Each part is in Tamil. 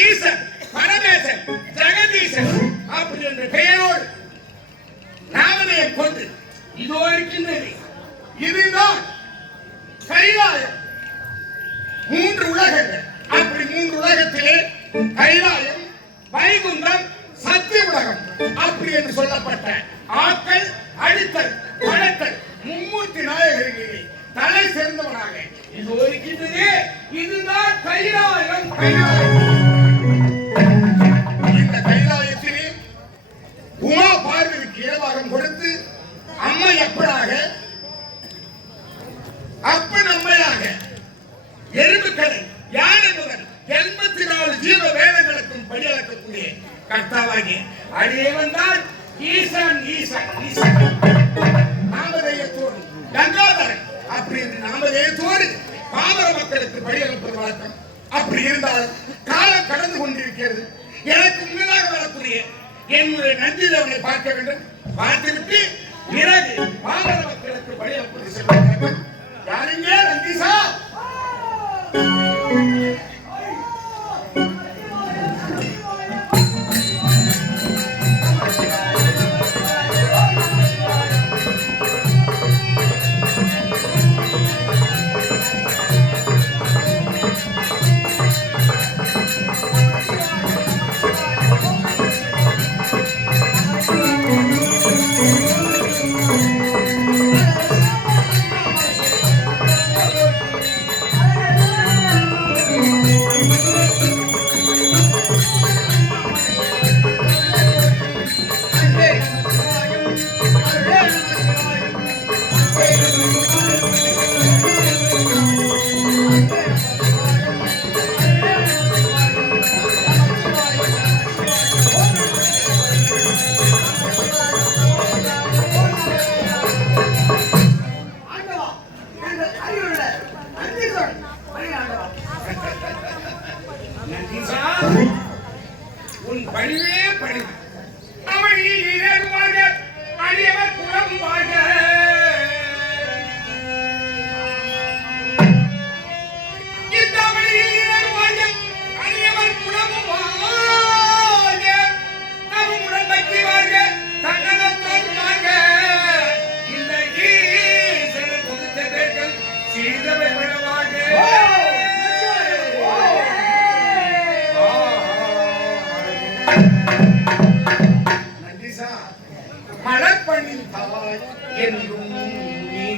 ஈசன் பரமேசன் ஜெகதீசன் அப்படி என்ற பெயரோடு நாமதேயம் கொண்டு இதோ இருக்கின்றது. இதுதான் கைலாயம். மூன்று உலகங்கள். அப்படி மூன்று உலகத்திலே கைலாயம், வைகுண்டம், சத்திய உலகம் அப்படி என்று சொல்லப்பட்ட ஆட்கள் அழித்தல் பழத்தல் மும்மூர்த்தி நாயகர்களே தலை சிறந்தவனாக இது இருக்கின்றது. இதுதான் கைலாயம். இந்த கைலாயத்திலே உமா பார்வதிக்கு இடபாகம் கொடுத்து அம்மை எப்படாக அப்பன் அம்மையாக எறும்புகளை யானை முதல் 84 ஜீவ வேதங்களுக்கும் படியளக்கக்கூடிய கர்த்தாவாகிய அடியே வந்தால் ஈசன் ஈசன் ஈசன் நாமதேயத்தோடு கங்காதரன் அப்படி என்று நாமதேயத்தோடு பாமர மக்களுக்கு படியளப்பது வழக்கம். அப்படி இருந்தால் காலம் கடந்து கொண்டிருக்கிறது. எனக்கு முன்னதாக வரக்கூடிய என்னுடைய நந்திதேவனை பார்க்க வேண்டும். பார்த்துவிட்டு பிறகு பாமர மக்களுக்கு படியளப்பது செல்வது. யாருங்க நந்தீசா?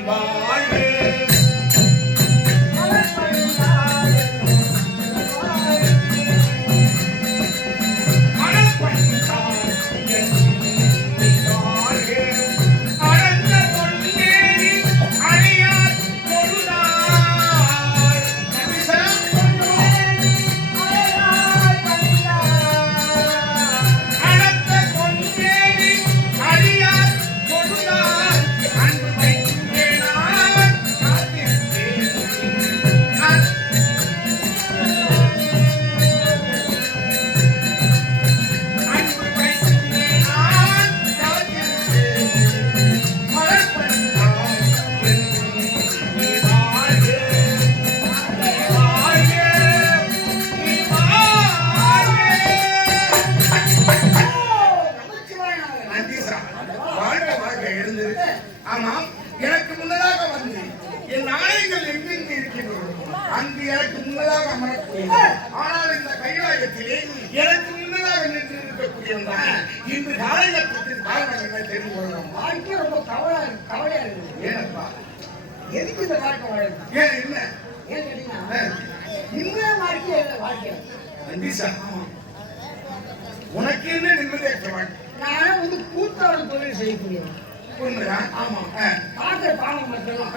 வாழ்க ஆமாம், எனக்கு முன்னதாக வந்து என் நாயங்கள் எங்கெங்கு இருக்கின்றன அங்கு எனக்கு முன்னதாக அமரக்கூடிய, ஆனால் இந்த கைலாயத்திலே எனக்கு முன்னதாக நின்று இருக்கக்கூடியவன் இன்று காலகட்டத்திற்கு காரணம் என்ன தெரிந்து கொள்ளலாம். வாழ்க்கை ரொம்ப கவலையா இருக்கு. ஏனப்பா, எதுக்கு இந்த வாழ்க்கை வாழுது? ஏன் என்ன ஏன் கேட்டீங்கன்னா நிம்மதியான வாழ்க்கை நந்திசா, உனக்கு என்ன நிம்மதியற்ற வாழ்க்கை? நானும் வந்து கூத்தாடு தொழில் செய்யக்கூடியவன். ஆமா, பாக்குற பாவம் மட்டும்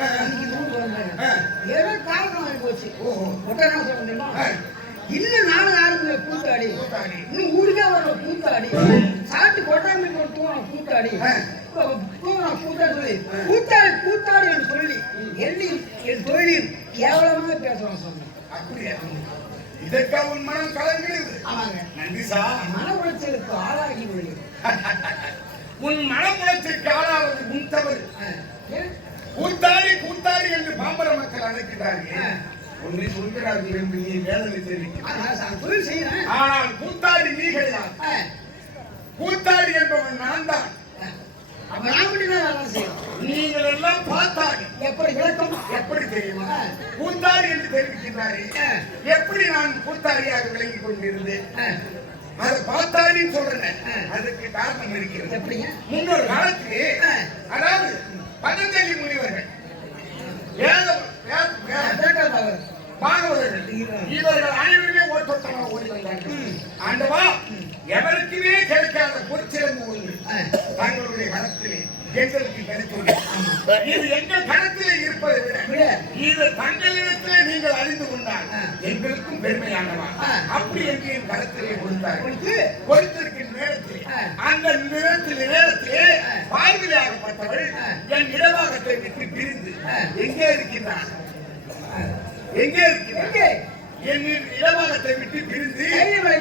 ஏதோ காரணம் ஆகி போச்சு. ஒட்டனா சொல்லுமா இன்னும் நானும் யாருக்குள்ள கூத்தாடி, இன்னும் ஊருக்கே வர கூத்தாடி, சாப்பிட்டு கொட்டாமி தூங்கணும் கூத்தாடி, தூங்கணும் கூத்தாடி சொல்லி கூத்தாடி என்று சொல்லி என் தொழிலில் கேவலமாக பேசுவான் சொன்னேன். அப்படியா? இதற்கா உன் மனம் கலங்கிறது? ஆமாங்க நந்திசா, மன உளைச்சலுக்கு ஆளாகி விடுகிறது. உன் மனமுளத்திற்கு ஆளாவது உன் தவறு. கூத்தாடி என்று பாம்பர மக்கள் அழைக்கிறார்கள். ஒன்றை சொல்கிறார்கள் என்று நீ வேதனை தெரிவிக்கிறார். ஆனால் கூத்தாடி நீ கிடையாது. கூத்தாடி என்பவன் நான் தான். நீங்கள் எல்லாம் பார்த்தாடி. எப்படி விளக்கம்? எப்படி தெரியுமா? கூத்தாடி என்று தெரிவிக்கின்றாரே, எப்படி நான் கூத்தாடியாக விளங்கிக் கொண்டிருந்தேன்? அதை பார்த்தாடின்னு சொல்றேன். அதுக்கு காரணம் இருக்கிறது. எப்படிங்க? முன்னொரு காலத்திலே, அதாவது பதஞ்சலி முனிவர்கள், பாகவதர்கள், இவர்கள் அனைவருமே ஓட்டமாக ஓடி வந்தார்கள். ஆண்டவா, எவருக்குமே கிடைக்காத பொற்சிறப்பு ஒன்று தங்களுடைய கணத்திலே எங்களுக்கு கிடைத்துள்ளது. இது எங்கள் கணத்திலே இருப்பதை விட இது தங்களிடத்திலே நீங்கள் அறிந்து கொண்டால் எங்களுக்கும் பெருமையானவா. அப்படி என்று என் கணத்திலே கொடுத்திருக்கின்ற நேரத்தில் அந்த நேரத்திலே பார்வையாகப்பட்டவள் என் இடமாகத்தை விட்டு பிரிந்து எங்கே இருக்கின்றான்? என் இடமாகத்தை விட்டு பிரிந்து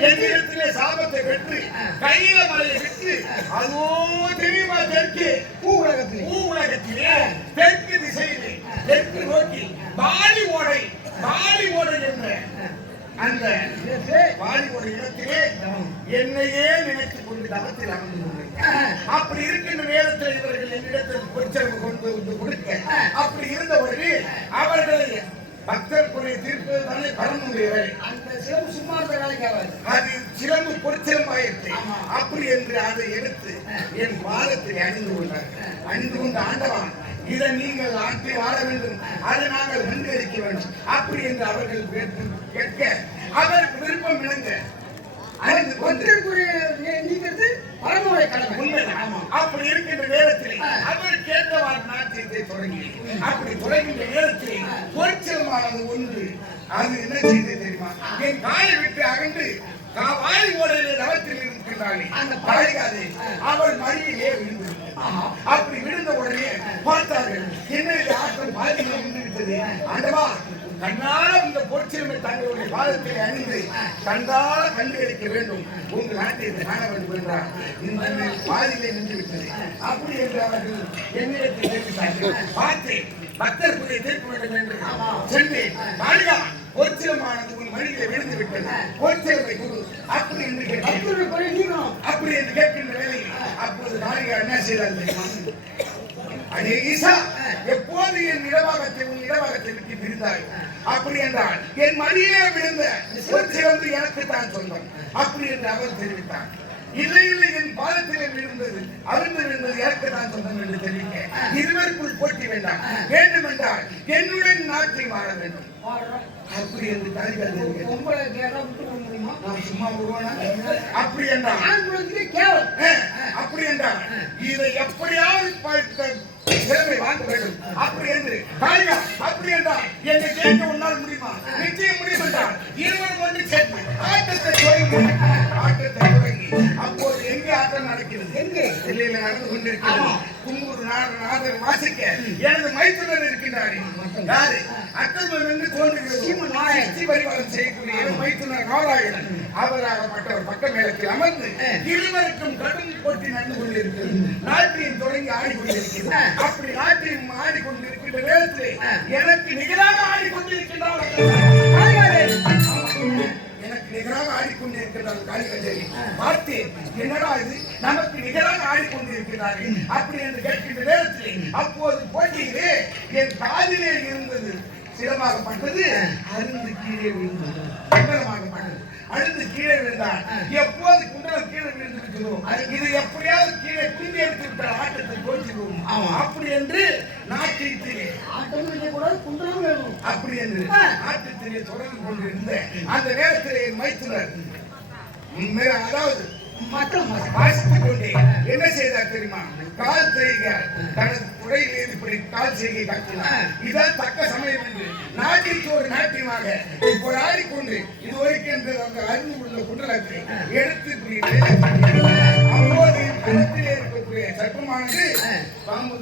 என்னிடத்திலே சாபத்தை பெற்று கையில மலையை விட்டு அதோ தெரியுமா தெற்கு பூ உலகத்திலே தெற்கு திசையிலே தெற்கு நோக்கி பாலி ஓடை என்ற அந்த பாலி ஓடை இடத்திலே என்னையே நினைத்துக் கொண்டு தவத்தில் அமர்ந்து கொண்டேன். அப்படி இருக்கின்ற நேரத்தில் இவர்கள் என்னிடத்தில் பொற்செலவு கொண்டு வந்து கொடுக்க, அப்படி இருந்தவர்கள் அவர்களை பக்தர்க்குரிய தீர்ப்பு தானே பரமுடைய வேலை. அந்த சிலம்பு சும்மா வேலைக்கு ஆகாது. அது சிலம்பு பொற்சிலம்பாயிற்று. அப்படி என்று அதை எடுத்து என் பாதத்தை அணிந்து கொண்டார். அணிந்து கொண்ட ஆண்டவா, இதை நீங்கள் ஆற்றி வாழ வேண்டும், அதை நாங்கள் கண்டறிக்க வேண்டும் அப்படி என்று அவர்கள் கேட்க அவருக்கு விருப்பம் இழந்த அப்படி இருக்கின்ற நேரத்தில் அவர் கேட்டவாறு நாட்டியத்தை தொடங்கி அப்படி தொடங்கின்ற நேரத்தில் பொற்சிலமானது ஒன்று அது என்ன செய்தது தெரியுமா? என் காலை விட்டு அகன்று வாய் ஓடையிலே தவத்தில் இருக்கின்றாளே அந்த பழகாதே அவள் மடியிலே விழுந்து. அப்படி விழுந்த உடனே பார்த்தார்கள், என்ன ஆட்டம் பாதியில் விழுந்து விட்டது. ஆண்டவா, கண்ணால இந்த பொற்சிலமை தங்களுடைய பாதத்தை அணிந்து கண்டால கண்டுகளிக்க வேண்டும், உங்கள் நாட்டியத்தை காண வேண்டும் என்றார். இந்த பாதியிலே நின்று விட்டது. அப்படி என்று அவர்கள் என்னிடத்தில் தெரிவித்தார்கள். பார்த்தேன், பக்தர்களுடைய தீர்ப்பு வேண்டும் என்று சென்றேன். பாலிகா, பொற்சிலமானது உன் மடியிலே விழுந்து விட்டது, பொற்சிலமை குரு அப்படி என்று கேட்கிறேன். அப்படி என்று கேட்கின்ற வேலையில் அப்போது பாலிகா என்ன செய்தார் தெரியுமா? அடே ஈசா, எப்போது என் இடவாகத்தை உன் இடவாகத்தை விட்டு பிரிந்தாய்? அப்படி என்றால் என் மடியிலே விழுந்த பொற்சிலம்பு எனக்கு தான் சொந்தம் அப்படி என்று அவர் தெரிவித்தார். இல்லை இல்லை என் பாதத்திலே விழுந்தது அருந்து விழுந்தது எனக்கு தான் சொந்தம் என்று தெரிவிக்க இருவருக்குள் போட்டி வேண்டாம் வேண்டும் என்றால் என்னுடன் நாட்டை வாழ வேண்டும் அப்படி என்று கருங்கள் நான் சும்மா விடுவானா அப்படி என்றால் அப்படி என்றால் இதை எப்படியாவது திறமை வாங்க வேண்டும் அப்படி என்று காளிகா அப்படி என்றால் என்னை கேட்க உன்னால் முடியுமா நிச்சயம் முடியும் என்றால் இருவரும் ஒன்று சேர்ந்து ஆட்டத்தை தொடங்கி அப்போது எங்கே ஆட்டம் நடக்கிறது எங்கே எல்லையில நடந்து கொண்டிருக்கிறது கும்பூர் நாதர் வாசிக்க எனது மைத்துனர் இருக்கின்றார் யாரு அக்கல்வன் என்று தோன்றுகிறது பரிவாரம் செய்யக்கூடிய மைத்துனர் நாராயணன் அவராகப்பட்டவர் பக்க மேலத்தில் அமர்ந்து இருவருக்கும் கடும் போட்டி நடந்து கொண்டிருக்கிறது நாட்டியம் தொடங்கி ஆடிக்கொண்டிருக்கிறது அப்படி நாட்டியம் ஆடிக்கொண்டிருக்கின்ற நேரத்தில் எனக்கு நிகராக ஆடிக்கொண்டிருக்கின்றார் எனக்கு நிகராக ஆடிக்கொண்டிருக்கிறார் காளிகஜேரி பார்த்தேன் என்னடா இது நமக்கு நிகராக ஆடிக்கொண்டிருக்கிறார்கள் அப்படி என்று கேட்கின்ற நேரத்தில் அப்போது போட்டியிலே என் காதிலே இருந்தது சிரமாகப்பட்டது அருந்து கீழே விழுந்தது குண்டலமாகப்பட்டது அழுந்து கீழே விழுந்தார் எப்போது குண்டலம் கீழே விழுந்திருக்கிறதோ இது எப்படியாவது கீழே குந்தி எடுத்து விட்டால் ஆட்டத்தை தோற்றிடுவோம் அப்படி என்று நாட்டியத்திலே அப்படி என்று நாட்டியத்திலே தொடர்ந்து கொண்டிருந்த அந்த நேரத்திலே மைத்துனர் அதாவது வாசித்துக் கொண்டே என்ன செய்தார் தெரியுமா கால் செய்கை தனது உடையிலே இப்படி கால் செய்கை காட்டினார் இதான் தக்க சமயம் என்று நாட்டிற்கு ஒரு நாட்டியமாக இப்போ ஆடிக்கொண்டு இதுவரைக்கும் என்று அந்த அறிந்து உள்ள குண்டலத்தை எடுத்து அப்போது கணத்திலே இருக்கக்கூடிய சர்ப்பமானது பாம்பு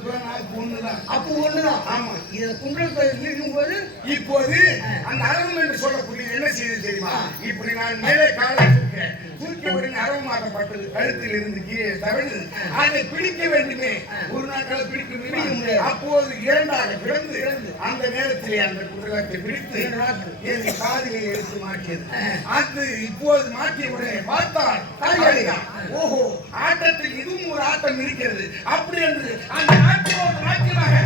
ஒண்ணுதான் அப்போ ஒண்ணுதான் ஆமா இதை குண்டலத்தை இருக்கும் போது இப்போது அந்த அரவம் என்று சொல்லக்கூடிய என்ன செய்து தெரியுமா இப்படி நான் மேலே காலை தூக்கி உடனே அரவமாகப்பட்டது கழுத்தில் இருந்து கீழே தவிழ்ந்து அதை பிடிக்க வேண்டுமே ஒரு நாட்கள் பிடிக்க முடியாது அப்போது இரண்டாக பிறந்து அந்த நேரத்திலே அந்த குண்டலத்தை பிடித்து என் காதிலே எடுத்து மாற்றியது அது இப்போது மாற்றிய உடனே பார்த்தால் ஓஹோ ஆட்டத்தில் இதுவும் ஒரு ஆட்டம் இருக்கிறது அப்படி என்று அந்த நாட்டோடு நாட்டியமாக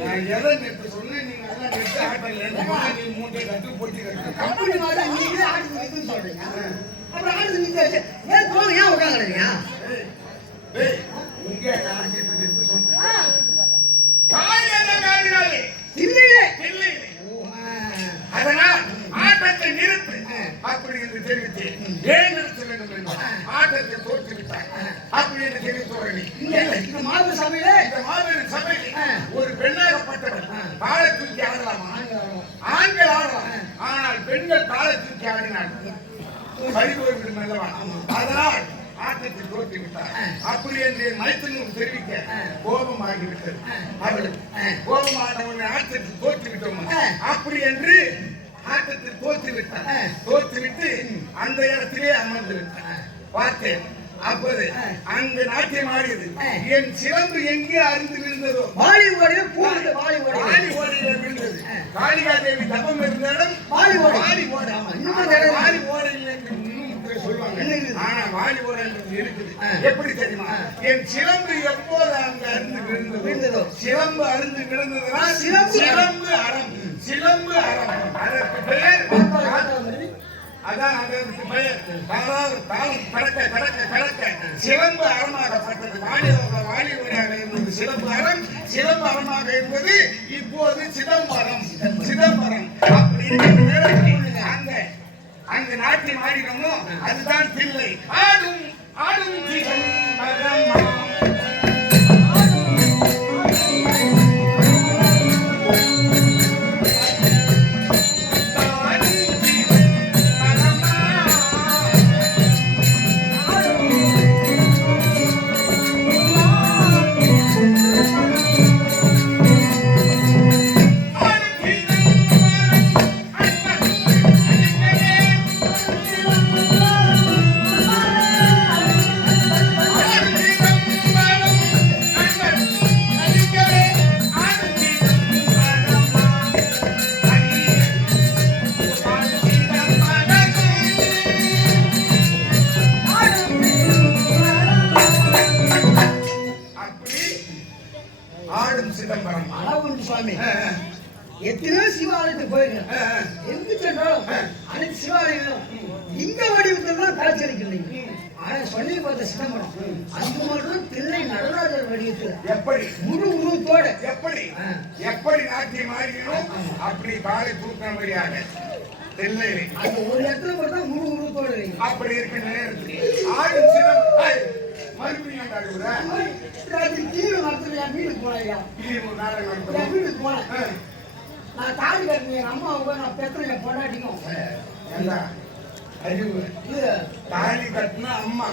நான் எதை நிறுத்த சொன்னேன் நீங்க எல்லாம் நிறுத்த ஆட்டல நீ மூட்டை கட்டு போட்டி கட்டு அப்படி நீங்க ஆட்டு நிறுத்துன்னு சொல்றீங்க அப்புறம் ஆட்டு நிறுத்த ஏன் போங்க ஏன் உட்காந்துறீங்க இங்கே நான் நிறுத்த சொன்னேன் அதனால் ஆட்டத்தை நிறுத்து அப்படி என்று தெரிவித்தேன் ஏன் நிறுத்த வேண்டும் என்றால் ஆட்டத்தை தோற்றுவிட்டார் அப்படி என்று தெரிவித்தோரணி இந்த மாபெரும் சபையில ஒரு பெண்ணாகப்பட்டவர் காலை தூக்கி ஆடலாமா ஆண்கள் ஆடலாம் ஆனால் பெண்கள் காலை தூக்கி ஆடினார் பறிபோய்விடும் அல்லவா அதனால் ஆட்டத்தை தோற்றி விட்டார் அப்படி என்று மைத்துனும் தெரிவிக்க கோபமாகிவிட்டது அவள் கோபமான ஆட்டத்தை தோற்றி விட்டோம் அப்படி என்று ஆட்டத்தை தோற்றி விட்டார் தோற்றுவிட்டு அந்த இடத்திலே அமர்ந்து விட்டார் பார்த்தேன் அப்போது அங்கு நாட்டியம் ஆடியது என் சிலம்பு எங்கே அறிந்து விழுந்ததோ வாலி ஓடியில் விழுந்தது காளிகா தேவி தபம் இருந்த இடம் வாலி ஓடையில் என்று சொல்லுவாங்க ஆனா வாலி ஓடை இருக்குது எப்படி தெரியுமா என் சிலம்பு எப்போது அங்கு அருந்து விழுந்ததோ சிலம்பு அருந்து விழுந்ததுனா சிலம்பு அறம் அதற்கு பெயர் அதான் அதற்கு பெயர் காலம் கடக்க சிலம்பு அறமாகப்பட்டது வாலி ஓடையாக இருந்தது சிலம்பு அறமாக இருந்தது இப்போது சிதம்பரம் அப்படி இருக்கிற நேரத்தில் அங்க நாட்டியம் ஆடினோமோ அதுதான் தில்லை ஆடும் சிதம்பரம் ஆடும் சிதம்பரம். அளவுண்டு சுவாமி எத்தனையோ சிவாலயத்துக்கு போயிருக்கேன். எங்கு சென்றாலும் அனைத்து சிவாலயங்களும் இந்த வடிவத்தில் தான் காட்சி அளிக்கிறீங்க. ஆனா சொல்லி பார்த்த சிதம்பரம் அங்கு மட்டும் தில்லை நடராஜர் வடிவத்தில் எப்படி முழு உருவத்தோட எப்படி நாட்டியம் ஆகிறோம் அப்படி காலை தூக்கினபடியாக தில்லை அந்த ஒரு இடத்துல மட்டும் முழு உருவத்தோட அப்படி இருக்கின்ற நேரத்தில் ஆடும் சிதம்பரம் மறுபடியும் தீவு நடத்துல என் வீட்டுக்கு போனையா என் வீட்டுக்கு போனேன். நான் தாலி கட்டின என் அம்மாவுக்கு நான் பெற்ற என் பொண்டாட்டிக்கும் அறிவு தாலி கட்டினா அம்மா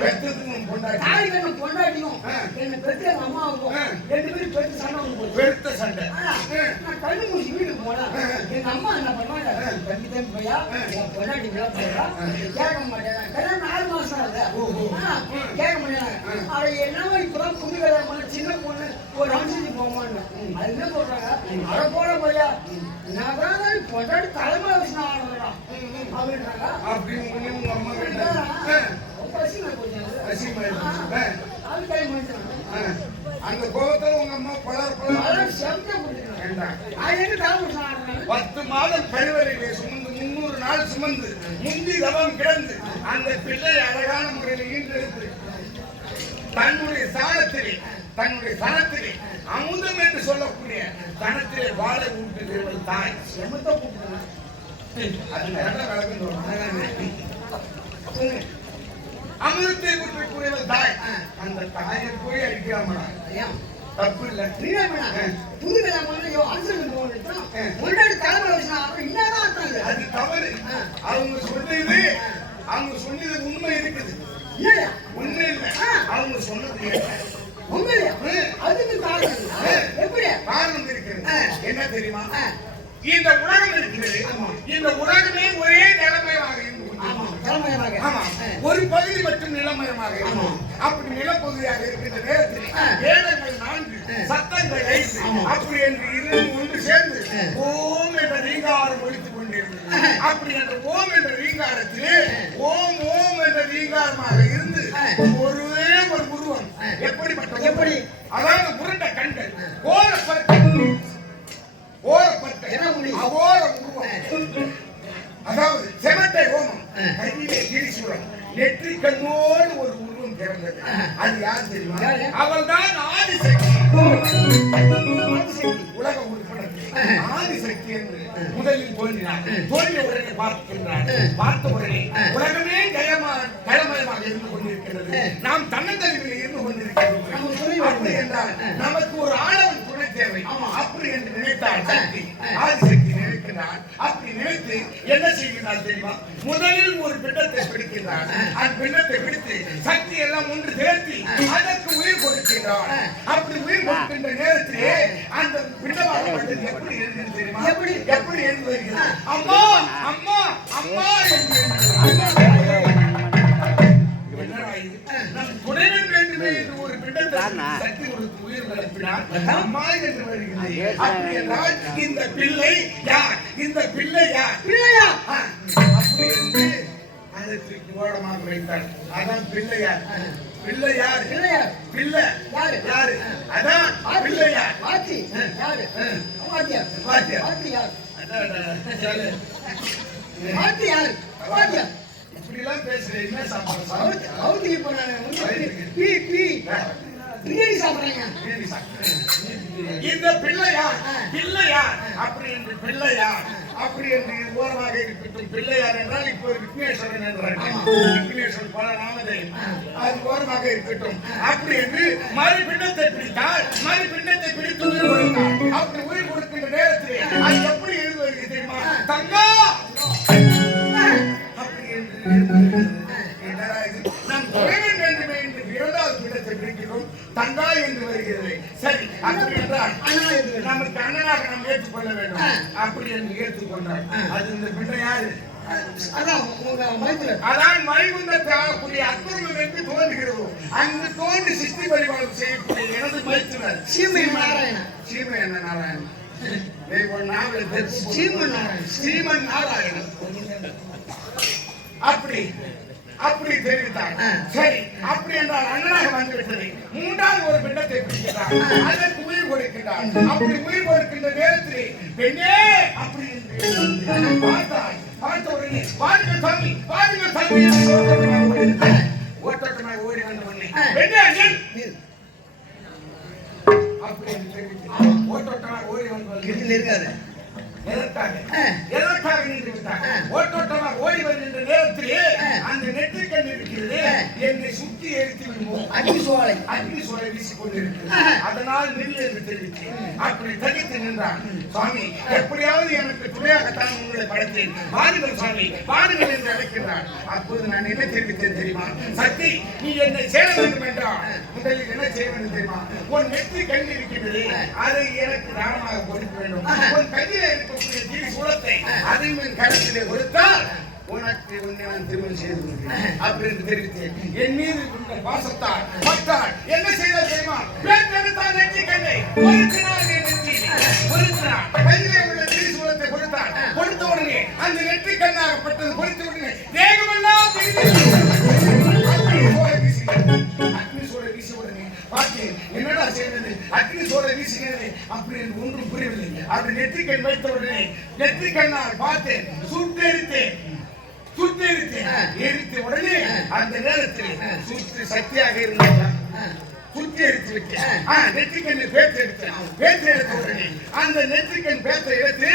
பெற்றதுக்கும் பொண்டாட்டி தாலி கட்டின பொண்டாட்டியும் என்ன பெற்ற எங்க அம்மாவுக்கும் 2 பேரும் பெற்று சண்டை வந்து போச்சு. பெருத்த சண்டை. நான் கண்ணு முடிச்சு வீட்டுக்கு போனேன். எங்க அம்மா என்ன பண்ணாங்க, தம்பி பையா என் பொண்டாட்டி விழா போறா கேட்க மாட்டேன். கல்யாணம் 4 மாசம் ஆகுது கேட்க மாட்டேன். அவ என்னவோ இப்பதான் புது கல்யாணம் பண்ண சின்ன பொண்ணு ஒரு அம்சத்துக்கு போமான்னு அது என்ன சொல்றாங்க, அட போட போயா நான் தான் பொண்டாட்டி தலைமை வச்சு ஆடுறான் அப்படின்றாங்க. அப்படி உங்க அம்மா அந்த கோபத்துல உங்க அம்மா பலர் 10 மாதம் கருவறையிலே சுமந்து 300 நாள் சுமந்து முந்தி தவம் கிடந்து அந்த பிள்ளை அழகான முறையில் ஈன்றெடுத்து தன்னுடைய சாணத்திலே தன்னுடைய தனத்திலே அமுதம் என்று சொல்லக்கூடிய தனத்திலே வாழ ஊட்டுகிறவள் தாய் செமத்த கூப்பிடுறாங்க. அமிர்தத்தை கூறியவள் தாய். அந்த தாயை போய் அடிக்கலாமா? தப்பு இல்ல. புது கல்யாணம் அது தவறு. அவங்க சொன்னது உண்மை இருக்குது. உண்மை இல்லை, அவங்க சொன்னது அதுக்கு காரணம் இருக்கிறது. என்ன தெரியுமா, இந்த உலகம் இருக்கிறது. இந்த உலகமே ஒரே நிலமயமாக இருந்து ஒரு பகுதி மட்டும் நிலமயமாக இருக்கும். அப்படி நிலப்பகுதியாக இருக்கின்ற நேரத்தில் வேதங்கள் 4 சத்தங்கள் 5 அப்படி என்று ஒன்று சேர்ந்து ஓம் என்ற ரீங்காரம் ஒலித்துக் கொண்டிருந்தது. அப்படி என்ற ஓம் என்ற ரீங்காரத்திலே ஓம் ஓம் என்ற ரீங்காரமாக இருந்து ஒரே ஒரு உருவம் எப்படிப்பட்ட எப்படி, அதாவது புரண்ட கண்கள் ஓரப்பட்ட அகோர உருவம், அதாவது செமட்டை ஹோமம், கையிலே திரிசூலம், நெற்றி கண்ணோடு ஒரு உருவம் பிறந்தது. அது யார் தெரியுமா? அவள் தான் ஆதிசக்தி. உலக உறுப்பினர் ஆதிசக்தி என்று முதலில் தோன்றினார். தோன்றிய உடனே பார்க்கின்றார். பார்த்த உடனே உலகமே ஜெயமயமாக இருந்து கொண்டிருக்கிறது. நாம் தன்னந்தனிமையில் இருந்து கொண்டிருக்கிறோம். அப்படி என்றால் நமக்கு ஒரு ஆளவன் துணை தேவை. அப்படி என்று நினைத்தார் சக்தி. ஆதிசக்தி நினைக்கிறார். அப்படி நினைத்து என்ன செய்கிறார் தெரியுமா? முதலில் ஒரு பிண்டத்தை பிடிக்கிறார். அந்த பிண்டத்தை பிடித்து சக்தி எல்லாம் ஒன்று சேர்த்து அதற்கு உயிர் கொடுக்கிறார். அப்படி உயிர் கொடுக்கின்ற நேரத்திலே அந்த பிண்டமானது எப்படி எழுதுகிறது தெரியுமா? எப்படி எழுது வருகிறது? அம்மா அம்மா அம்மா துணைவன் வேண்டுமே என்று ஒரு பிண்டத்தை சக்தி கொடுத்து உயிர் வளர்ப்பினார். அம்மா என்று வருகிறது. அப்படி என்றால் இந்த பிள்ளை யார்? இந்த பிள்ளை யார்? பிள்ளையா அப்படி என்று அதற்கு ஓரமாக வைத்தார். அதான் பிள்ளையார். பிள்ளையார் பிள்ளை யாரு? அதான் பிள்ளையார். ஆச்சி யாரு? வாத்தியார். வாத்தியார். வாத்தியார். அதான் வாத்தியார். வாத்தியார். இப்படிலாம் பேசுறேன். என்ன சாப்பிடுறேன்? அவுதி இப்ப பி பி பிரியாணி சாப்பிடுறேங்க. இந்த பிள்ளையார் பிள்ளையார் அப்படி என்று பிள்ளையார் அப்படி என்று ஓரமாக இருக்கட்டும். பிள்ளையார் என்றால் இப்போ விக்னேஸ்வரன் என்றார்கள். விக்னேஸ்வரன் பல நாமதே அது ஓரமாக இருக்கட்டும். அப்படி என்று மறுபிண்டத்தை பிடித்தால் மறுபிண்டத்தை பிடித்து உயிர் கொடுத்தார். அப்படி உயிர் கொடுக்கின்ற நேரத்தில் அது எப்படி எழுதுவது தெரியுமா? தங்கா அப்படி என்று நாம் துறைவன் வேண்டுமே என்று 2வது பீடத்தை பிடிக்கிறோம். தங்கா என்று வருகிறது. சரி, அப்படி என்றால் நமக்கு அண்ணனாக நாம் ஏற்றுக்கொள்ள வேண்டும். அப்படி என்று ஏற்றுக்கொண்டார். அது இந்த பிள்ளை யாரு? அதான் வைகுந்தத்தாகக்கூடிய அக்குருள் என்று தோன்றுகிறோம். அங்கு தோன்றி சித்தி பரிவாரம் செய்யக்கூடிய எனது மைத்துனர் சீமன் நாராயணன். சீமன் நாராயணன். ஸ்ரீமன் நாராயணன். அப்படி அப்படி தெரிவித்தார். சரி, அப்படி என்றால் அண்ணனாக வந்துவிட்டது. மூன்றாவது ஒரு பிண்டத்தை பிடிக்கிறார், அதற்கு உயிர் கொடுக்கின்றார். அப்படி உயிர் கொடுக்கின்ற நேரத்திலே பெண்ணே அப்படி என்று பார்த்தாள். பார்த்த உடனே பாருங்கள் சாமி, பாருங்கள் சாமி ஓட்டமாக ஓடி வந்த உடனே பெண்ணே நில் அப்படி என்று தெரிவித்தார். ஓட்டமாக ஓடி வந்து இருக்காது. எதற்காக நின்று விட்டார்? ஓட்டோட்டமாக ஓடி வருகின்ற நேரத்திலே அந்த நெற்றிக்கண் இருக்கிறது என்னை சுற்றி எரித்து விடுவோம். அக்னி சோலை வீசிக் கொண்டிருக்கிறது. அதனால் நில் என்று தெரிவித்தேன். அப்படி தடுத்து நின்றான். சுவாமி, எப்படியாவது எனக்கு துணையாகத்தான் உங்களை படைத்தேன், பாருங்கள் சுவாமி, பாருங்கள் என்று அழைக்கிறார். அப்போது நான் என்ன தெரிவித்தேன் தெரியுமா? சக்தி, நீ என்னை சேர வேண்டும் என்றால் முதலில் என்ன செய்ய வேண்டும் தெரியுமா? உன் நெற்றி கண் இருக்கிறது, அதை எனக்கு தானமாக கொடுக்க வேண்டும். உன் கையில் சூலத்தை அதையும் கருத்திலே கொடுத்தால் உனக்கு உன்னை நான் திருமணம் செய்து கொள்கிறேன் அப்படி என்று தெரிவித்தேன். என் மீது கொண்ட பாசத்தால் பட்டால் என்ன செய்தால் தெரியுமா? பெற்றெடுத்தால் நெற்றி கண்ணை பொருத்தினார். கையிலே உள்ள திரிசூலத்தை கொடுத்தார். கொடுத்த உடனே அந்த நெற்றி கண்ணாகப்பட்டது பொறித்த உடனே வேகமெல்லாம் அக்னி சோலை வீசிய உடனே பார்த்தேன், என்னடா செய்தது? அக்னி சோலை வீசுகிறது அப்படி என்று ஒன்றும் புரியவில்லை. அப்படி நெற்றிக்கண் வைத்த உடனே நெற்றிக்கண்ணால் பார்த்தேன், சுட்டெரித்தேன். எரித்த உடனே அந்த நேரத்தில் சுற்றி சக்தியாக இருந்தார். சுற்றி எடுத்து விட்டேன். நெற்றிக்கண்ணை பேத்து எடுத்தேன். பேத்து எடுத்த உடனே அந்த நெற்றிக்கண் பேத்த எடுத்து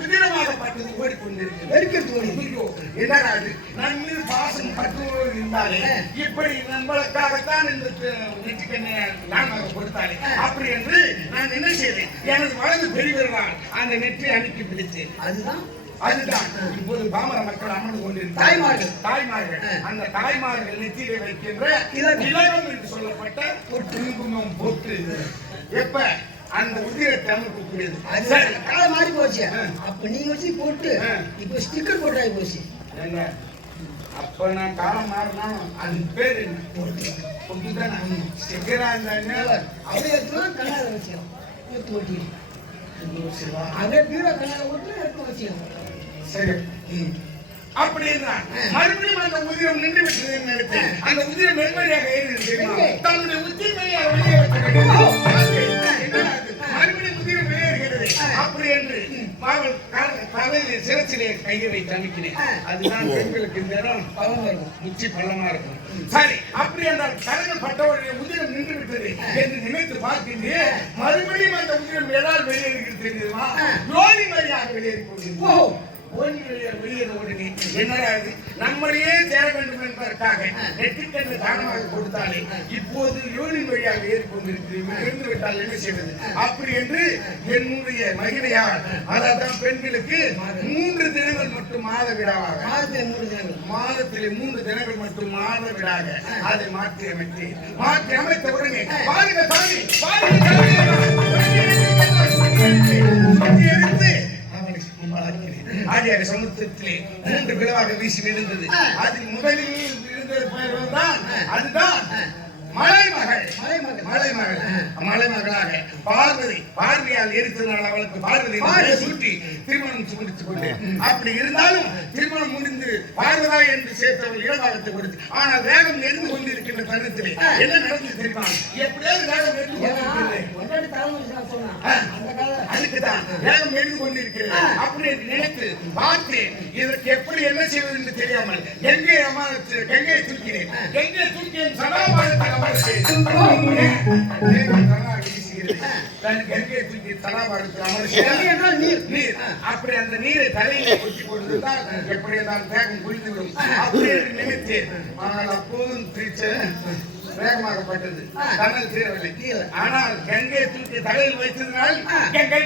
உதிரமாகப்பட்டது ஓடிக்கொண்டிருக்கிறது. என்னடா அது? நம் மீது பாசம் பற்றுவோடு இருந்தாலே இப்படி நம்மளுக்காகத்தான் இந்த நெற்றிக்கண்ணை நாமாக கொடுத்தாலே அப்படி என்று நான் என்ன செய்தேன்? எனது வலது பெரியவர்களால் அந்த நெற்றி அனுப்பி பிடித்தேன். அதுதான் இப்போது பாமர மக்கள் அமர்ந்து கொண்டிருக்கிறார். தாய்மார்கள் அந்த தாய்மார்கள் நெற்றியிலே வைக்கின்ற இலகம் என்று சொல்லப்பட்ட ஒரு குங்குமம் போட்டு எப்ப அந்த உதிரத்தை அமைக்கக்கூடியது. காலம் மாறி போச்சு. அப்ப நீங்க வச்சு போட்டு இப்ப ஸ்டிக்கர் போட்டாய் போச்சு. அப்ப நான் காலம் மாறினாலும் அது பேர் என்ன? பொட்டுதானே ஸ்டிக்கரா இருந்தா அப்படியே கண்ணால வச்சோம் ஓட்டி அதே பீரோ கண்ணால ஓட்டு எடுத்து வச்சோம். சரி, அப்படி இருந்தான். மறுபடியும் அந்த உதிரம் நின்று விட்டது நினைத்து அந்த உதிரம் மென்மையாக தன்னுடைய உத்திமையாக மறுபடியும் உதிரம் வெளியேறுகிறது. அப்படி என்று தலையில் சிறச்சிலே கையை வைத்து அமைக்கிறேன். அதுதான் பெண்களுக்கு இந்த இடம் பழமா இருக்கும், உச்சி பள்ளமா இருக்கும். சரி, அப்படி என்றால் கரங்கள் பட்டவருடைய உதிரம் நின்று விட்டது என்று நினைத்து பார்க்கின்றேன். மறுபடியும் அந்த உதிரம் ஏதாவது வெளியேறுகிறது தெரியுமா? யோனி வழியாக வெளியேறி போகிறது. வெளியேற உடனே என்னடா நம்மளையே சேர வேண்டும் என்பதற்காக நெற்றிக்கண்ணை தானமாக கொடுத்தாலே இப்போது யோனி வழியாக ஏறிக்கொண்டிருக்கிறீர்கள், இருந்து விட்டால் என்ன செய்வது? அப்படி என்று என்னுடைய மகிழையால் அதான் பெண்களுக்கு 3 தினங்கள் மட்டும் மாதவிடாவாக மாதத்திலே 3 தினங்கள் மட்டும் மாதவிடாக அதை மாற்றி அமைத்த உடனே பாருங்க சாமி, பாருங்க ஆடியாக சமுத்திரத்திலே 3 பிளவாக வீசி விழுந்தது. அதில் முதலில் விழுந்தது அதுதான் மலைமகளாக பார்வையால் எரித்தனால் அவளுக்கு பார்வதி சுற்றி திருமணம் முடித்துக் கொண்டேன். அப்படி இருந்தாலும் திருமணம் முடிந்து பார்வதா என்று சேர்த்தவள் இடபாகத்தை கொடுத்து, ஆனால் வேகம் நெருங்கி கொண்டிருக்கின்ற தருணத்திலே என்ன நடந்து தெரியுமா? எப்படியாவது வேகம் நெருங்கி அதுக்குதான் வேகம் நெருங்கி கொண்டிருக்கிறது. அப்படி என்று நினைத்து பார்த்தேன். இதற்கு எப்படி என்ன செய்வது என்று தெரியாமல் கங்கையை தூக்கினேன். கங்கையை தூக்கி சதாபாரத்தில் அப்படி அந்த நீரை தலையிலே கொட்டி கொண்டிருந்தால் எப்படி வேகம் புரிந்துவிடும் அப்படி என்று நினைத்தேன். ஆனால் அப்போதும் வேகமாகப்பட்டது, தன்னல் தீரவில்லை. ஆனால் கங்கையை தூக்கி தலையில் வைத்ததினால் கங்கை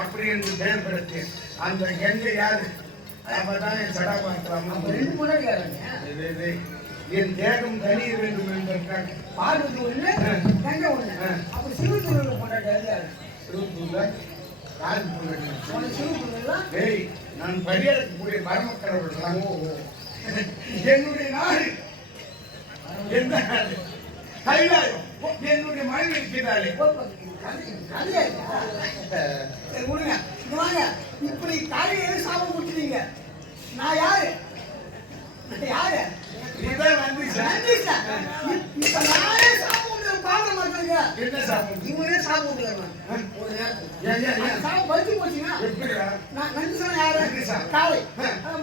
அப்படி என்று பெயர் பெற்றேன். அந்த கங்கை யாரு? அப்பதான் என் சடா அப்ப பார்க்கலாம். 2 பொண்டாட்டி யாருங்க? என் தேகம் தனிய வேண்டும் என்பதற்காக பார்வதி ஒண்ணு, கங்கை ஒண்ணு. அப்ப சிவத்தூர்ல பொண்டாட்டி யாரு? திருப்பூர்ல யாரு பொண்டாட்டி? உனக்கு சிவத்தூர்ல டேய், நான் பரியாடக்கூடிய பரமக்கடவுள். என்னுடைய நாடு எந்த நாடு? கைலாயம். என்னுடைய மனைவி இருக்கிறாளே. கதையா இருக்கா? சரி விடுங்க. இங்க வாங்க. இப்படி காலையில சாபம் கொடுத்துட்டீங்க. நான் யாரு? நான் யாரு? இதான் நன்றி சார். நன்றி சார். இப்ப நானே சாபம் கொடுத்து பாக்க மாட்டேங்க. என்ன சாப்பிடும்? இவனே சாபம் கொடுக்குறாங்க. ஒரு நேரத்துக்கு. ஏன் சாபம் பறிச்சு போச்சுன்னா எப்படியா? நான் நன்றி சொன்ன யாரு? நன்றி சார். காளை.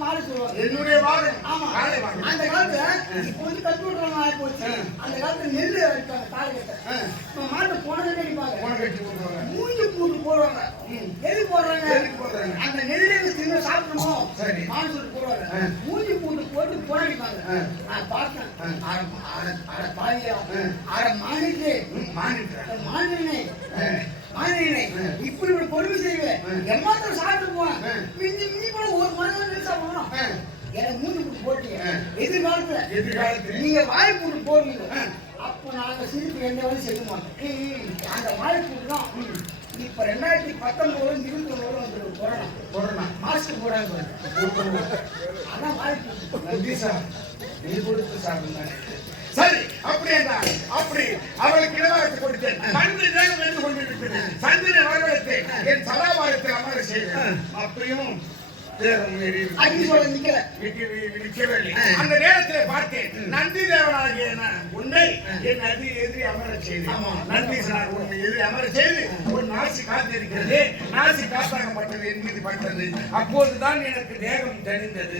மாடு சொல்லுவாங்க. என்னுடைய வாகனம். ஆமா. காளை வாகனம். அந்த காலத்துல இப்ப வந்து கட்டு விட்டுறவங்க ஆகி போச்சு. அந்த காலத்துல நெல்லு அடிப்பாங்க காளை கட்ட. மாட்டு போனதே அடிப்பாங்க. போன கட்டி போடுவாங்க. மூஞ்சி பூட்டு போடுவாங்க. எதுக்கு போடுறாங்க? எதுக்கு போடுறாங்க? அந்த நெல்லை தின்னு சாப்பிடணும். சரி. மாடு சொல்லி போடுவாங்க. மூஞ்சி பூட்டு போட்டு போராடிப்பாங்க. நான் பார்த்தேன். அட பாவியா. அட மானிட்டு. மானினே. மானினே. இப்படி ஒரு பொறுமை செய்வேன். எம்மாத்திரம் சாப்பிட்டு போனேன். மிஞ்சி மிஞ்சி கூட ஒரு மணி நேரம் சாப்பிடணும். எனக்கு மூஞ்சி பூட்டு போட்டீங்க. எதிர்காலத்துல நீங்க வாய் பூட்டு போடுவீங்க. அப்ப நாங்க சிரிப்பு எந்த வேலையும் செய்ய மாட்டோம். அந்த வாய் பூட்டு தான் இப்ப 2019 20 வந்துடும். கொரோனா மாஸ்க் போடாம அதான் வாய் பூட்டு. நன்றி சார். நீ கொடுத்து சாப்பிடுங்க. சரி, அப்படி என்றால் அப்படி அவளுக்கு இடமாகத்தை கொடுத்தேன். மனித தேகம் என்று கொண்டிருக்கிறது. சந்திரனை வரவழைத்தேன். என் சலாபாரத்தில் அமர செய்தேன். அப்படியும் தேகம் அடி சொல்ல நிக்கல. நிற்கவில்லை. அந்த நேரத்தில் பார்த்தேன். நந்தி தேவனாகிய உன்னை என் எதிரி அமர செய்தேன். நந்தி சார் உன்னை எதிரி அமர செய்து ஒரு நாசி காத்திருக்கிறது. நாசி காத்தாகப்பட்டது என் மீது பட்டது. அப்போதுதான் எனக்கு தேகம் தெரிந்தது.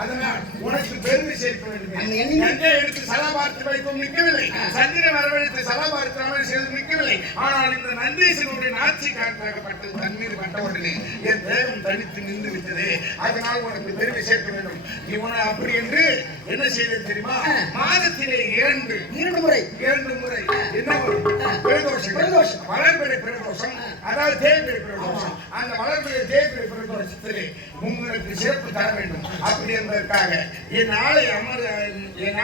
அதனால் உனக்கு பெருமை சேர்க்க வேண்டும். எங்கே எடுத்து சலாபாரத்து வைத்தும் நிற்கவில்லை. சந்திரனை வரவழைத்து சலாபாரத்து அமர செய்து நிற்கவில்லை. ஆனால் இந்த நந்தீசனுடைய நாட்சி காட்டாகப்பட்டது தன் மீது பட்ட உடனே என் தேகம் தனித்து நின்று விட்டது. அதனால் உனக்கு பெருமை சேர்க்க வேண்டும். இவனை அப்படி என்று என்ன செய்வது தெரியுமா? மாதத்திலே 2 முறை என்ன பிரதோஷம், வளர்பிறை பிரதோஷம், அதாவது தேய்பிறை பிரதோஷம். அந்த வளர்பிறை தேய்பிறை பிரதோஷத்திலே உங்களுக்கு சிறப்பு தர வேண்டும். அப்படி என்பதற்காக என்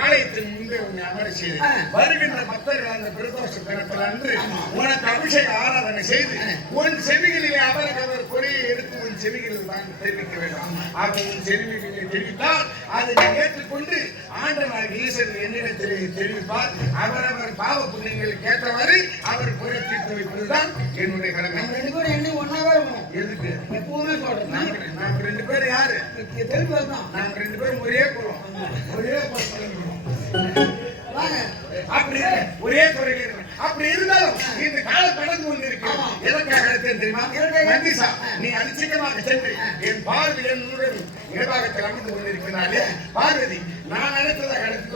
ஆலயத்தின் முன்பே உன்னை அமர செய்து வருகின்ற பக்தர்கள் அந்த பிரதோஷ தினத்தில் அன்று உனக்கு அபிஷேக ஆராதனை செய்து உன் செவிகளிலே அவருக்கு அவர் கொடியை எடுத்து உன் செவிகளில் தான் தெரிவிக்க வேண்டும். ஆக உன் செவிகளிலே தெரிவித்தால் அதை நீ ஏற்றுக்கொண்டு ஆண்டவனாக ஈஸ்வரன் என்னிடத்திலே தெரிவிப்பார். அவரவர் பாவ புண்ணியங்களுக்கு ஏற்றவாறு அவர் குறை தீர்த்து வைப்பதுதான் என்னுடைய கடமை. 2 பேரும் என்ன ஒன்னாவே இருக்கணும். எதுக்கு? எப்பவுமே சொல்றேன். நாம 2 பேரும் யாரு? தெரிஞ்சு தான். நாம 2 பேரும் ஒரே குலம். ஒரே அப்படி ஒரே துறையில் இருக்கணும். அப்படி இருந்தாலும் இந்த காலம் கடந்து கொண்டு இருக்கு. எதற்காக தெரியுமா? நன்றி சார். நீ அதிசயமாக சென்று என் பார்வை என்னுடன் இடபாகத்தில் அமர்ந்து கொண்டிருக்கிறாளே பார்வதி, நான் அழைத்ததாக அழைத்து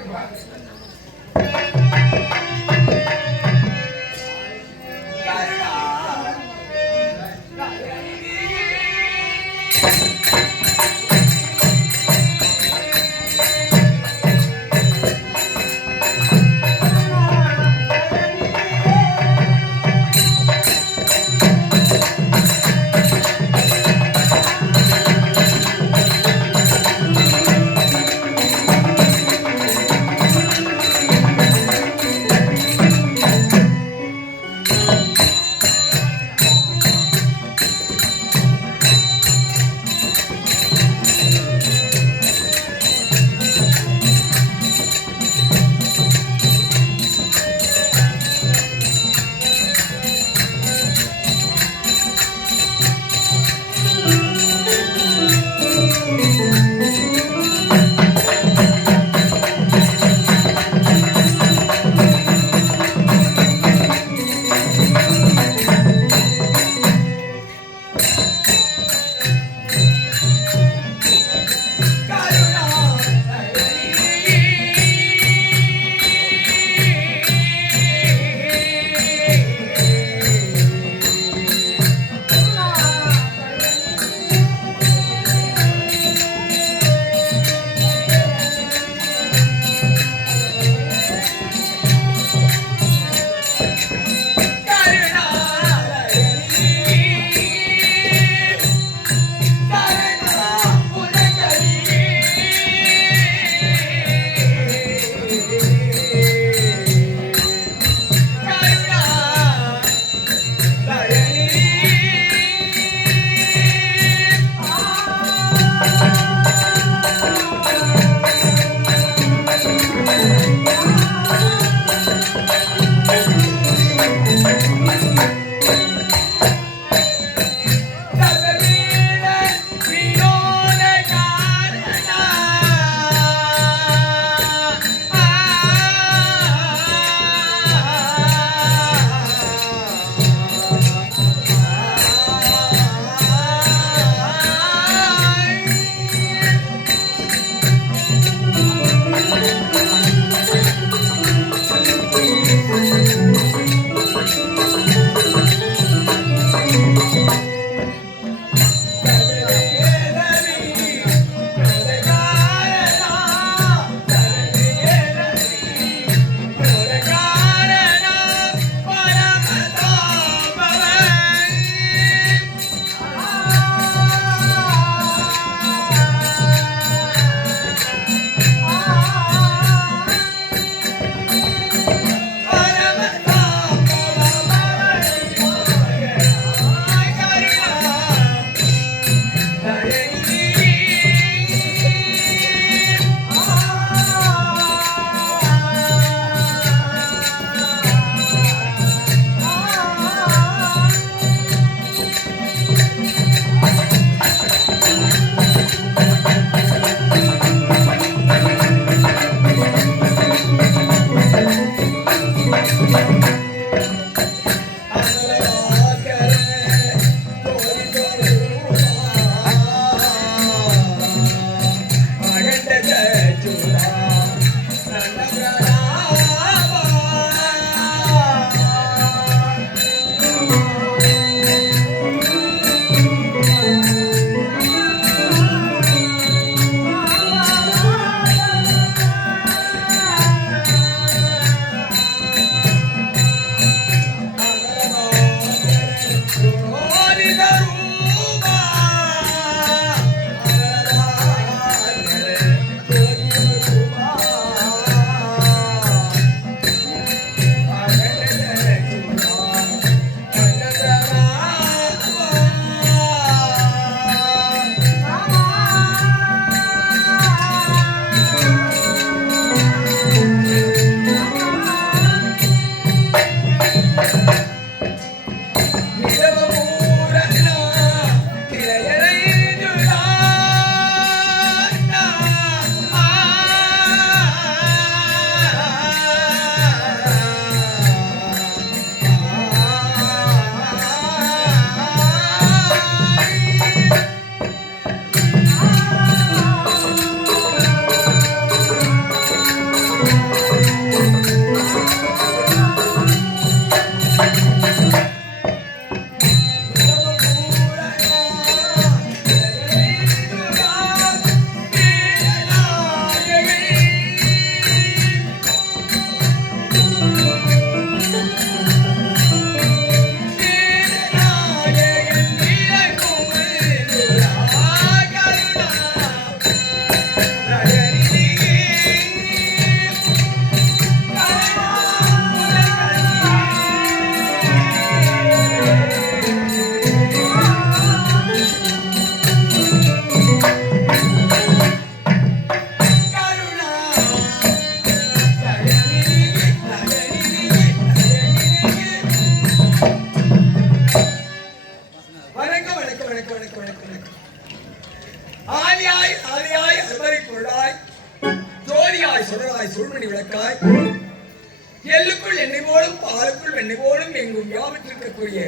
வீட்டிற்கக்கூடிய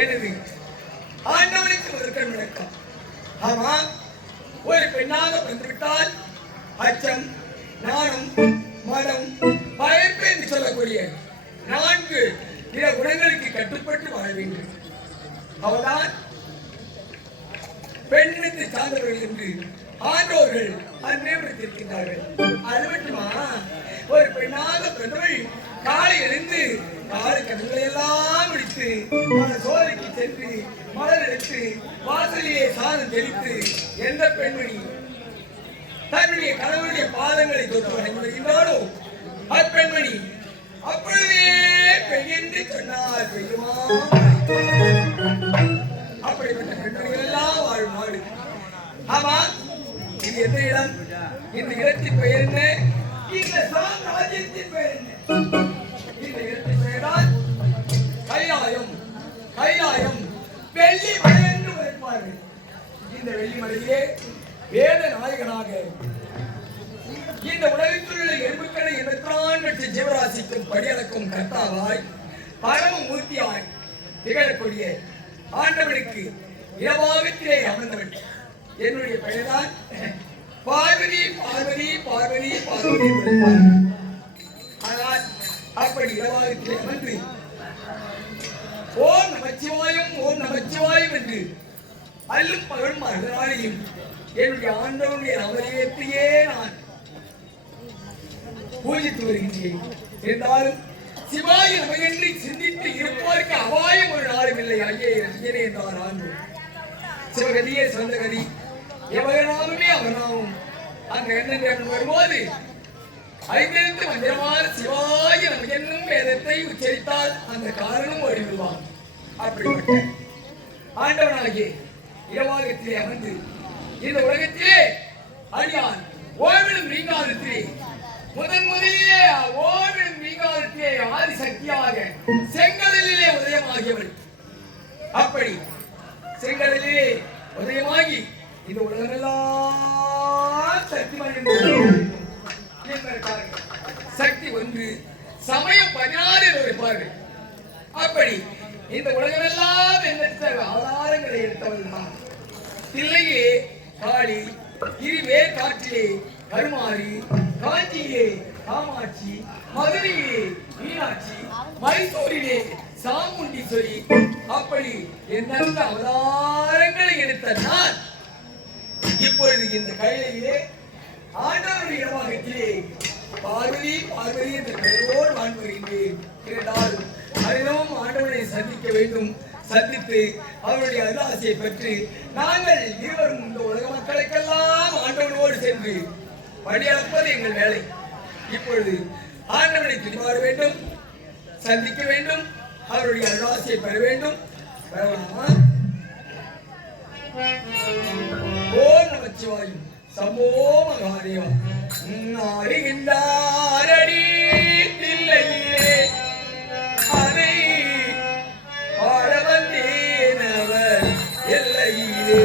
எனது ஆண்டவனுக்கு முதற்கண் விளக்கம். ஆமா, ஒரு பெண்ணாக வந்துவிட்டால் அச்சம், நாணம், மனம், பயப்பு என்று சொல்லக்கூடிய 4 பிற குணங்களுக்கு கட்டுப்பட்டு வாழ வேண்டும். அவள்தான் பெண்ணுக்கு சார்ந்தவர்கள் என்று ஆண்டோர்கள் அன்றே விடுத்திருக்கின்றார்கள். அது மட்டுமா, ஒரு பெண்ணாக பிறந்தவள் காலை எழுந்து காலை கண்களை எல்லாம் முடித்து சோலைக்கு சென்று மலர் எடுத்து வாசலிலே சாதம் தெளித்து எந்த பெண்மணி தன்னுடைய கணவனுடைய பாதங்களை தொட்டு வணங்குகின்றாளோ அப்பெண்மணி அப்பொழுதே பெண் என்று சொன்னால் பெய்யுமா. அப்படிப்பட்ட பெண்மணிகள் எல்லாம் வாழும் நாடு. ஆமா, இது எந்த இடம்? இந்த இடத்தின் பெயர் என்ன? இந்த சாம்ராஜ்யத்தின் பெயர் என்ன? இந்த இடத்தின் பெயர்தான் கைலாயம். கைலாயம் வெள்ளி மலை என்று வைப்பார்கள். இந்த வெள்ளி மலையிலே வேத நாயகனாக இந்த உலகத்தில் உள்ள எறும்புக்களை 84 லட்சம் ஜீவராசிக்கும் படியளக்கும் கர்த்தாவாய் பரம மூர்த்தியாய் திகழக்கூடிய ஆண்டவனுக்கு இரவாகத்திலே அமர்ந்தவன். என்னுடைய பெயர்தான் பார்வதி பார்வதி பார்வதி பார்வதி. ஆனால் அப்படி இரவாகத்திலே அமர்ந்து ஓம் நமச்சிவாயம் ஓம் நமச்சிவாயம் என்று அல்லும் பகலும் அருளாளியும் என்னுடைய ஆண்டவனுடைய நாமதேயத்தையே நான் பூஜித்து வருகின்றேன். இருந்தாலும் சிவாய நமையன்றி சிந்தித்து இருப்பதற்கு அபாயம் ஒரு நாளும் இல்லை. ஐயனே என்றார் ஆண்டு. சிவகதியே சொந்த கதி, எவகனாமுமே அவனாவும். அந்த எண்ணம் வரும்போது ஐந்தெழுத்து மந்திரமான சிவாய நமையன்னும் வேதத்தை உச்சரித்தால் அந்த காரணம் ஓடிவிடுவான். அப்படிப்பட்ட ஆண்டவனாகிய இரவாகத்திலே அமர்ந்து இந்த உலகத்திலே அடியான் ஓவிலும் நீங்காலத்திலே முதலிலே ஓவிலும் நீங்காலத்திலே ஆதிசக்தியாக செங்கடலிலே உதயமாகியவள். அப்படி செங்கடலிலே உதயமாகி இந்த உலகமெல்லாம் சக்தி சக்தி ஒன்று சமயம் 16 வைப்பார்கள். அப்படி இந்த உலகமெல்லாம் எண்ணற்ற ஆதாரங்களை எடுத்தவள் தான். தில்லையே காளி, கிரிவே காற்றிலே கருமாரி, காஞ்சியிலே காமாட்சி, மதுரையிலே மீனாட்சி, மைசூரிலே சாமுண்டீஸ்வரி, அப்படி எண்ணற்ற அவதாரங்களை எடுத்த நான் இப்பொழுது இந்த கையிலே ஆண்டவருடைய இடமாகத்திலே பார்வதி பார்வதி என்ற பெயரோடு வாழ்ந்து வருகின்றேன். இருந்தாலும் அதிலும் ஆண்டவனை சந்திக்க வேண்டும். சந்தித்து அவருடைய அருளாசியை பெற்று நாங்கள் இருவரும் இந்த உலக மக்களுக்கெல்லாம் ஆண்டவனோடு சென்று படியளப்பது எங்கள் வேலை. இப்பொழுது ஆண்டவனை திருமாற வேண்டும், சந்திக்க வேண்டும், அவருடைய அருளாசியை பெற வேண்டும். ஓம் நமச்சிவாயம் சம்போ மகாதேவா. அறிகின்றாரடி தில்லையிலே அதை பாட வந்தேனவர் எல்லையிலே.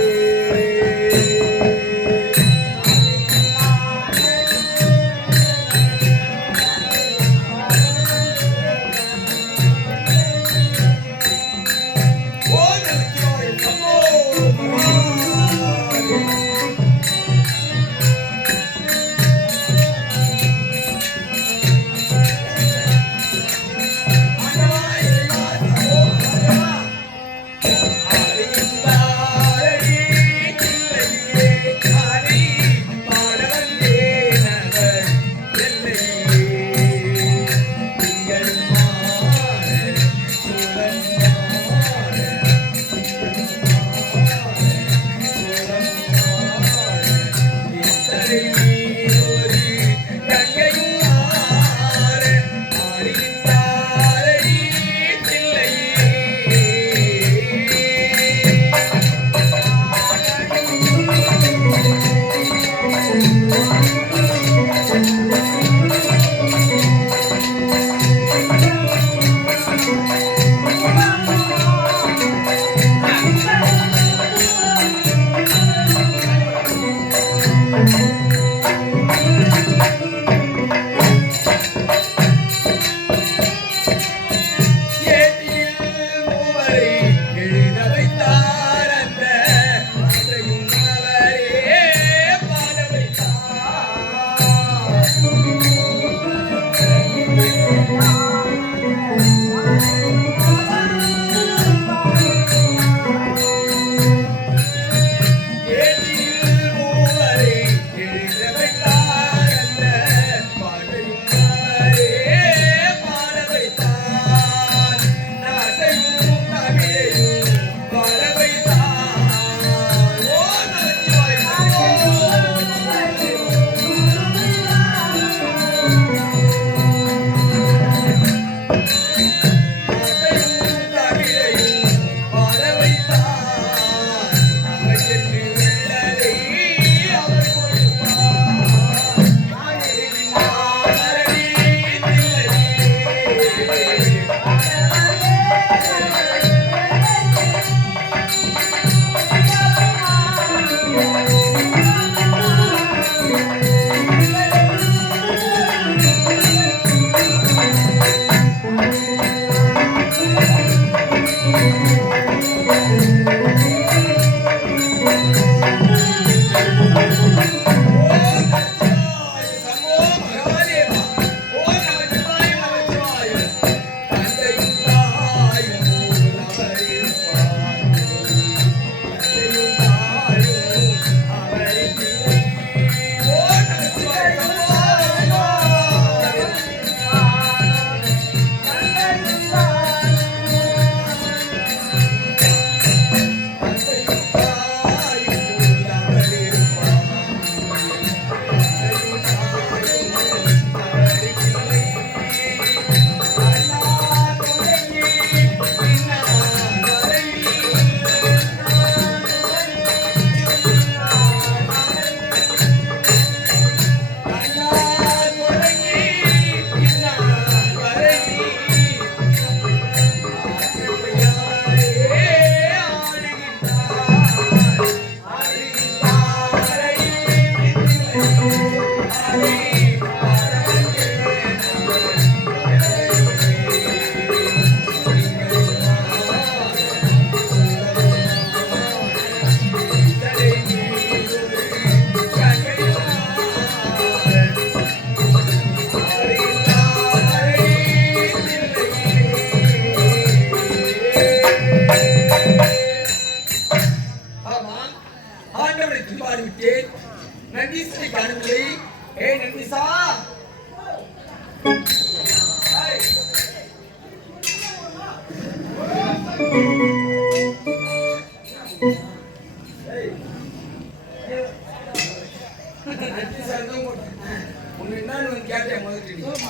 நன்றி சார் தான் போட்டேன். உன்னை என்னன்னு வந்து கேட்டேன் முதல்ல.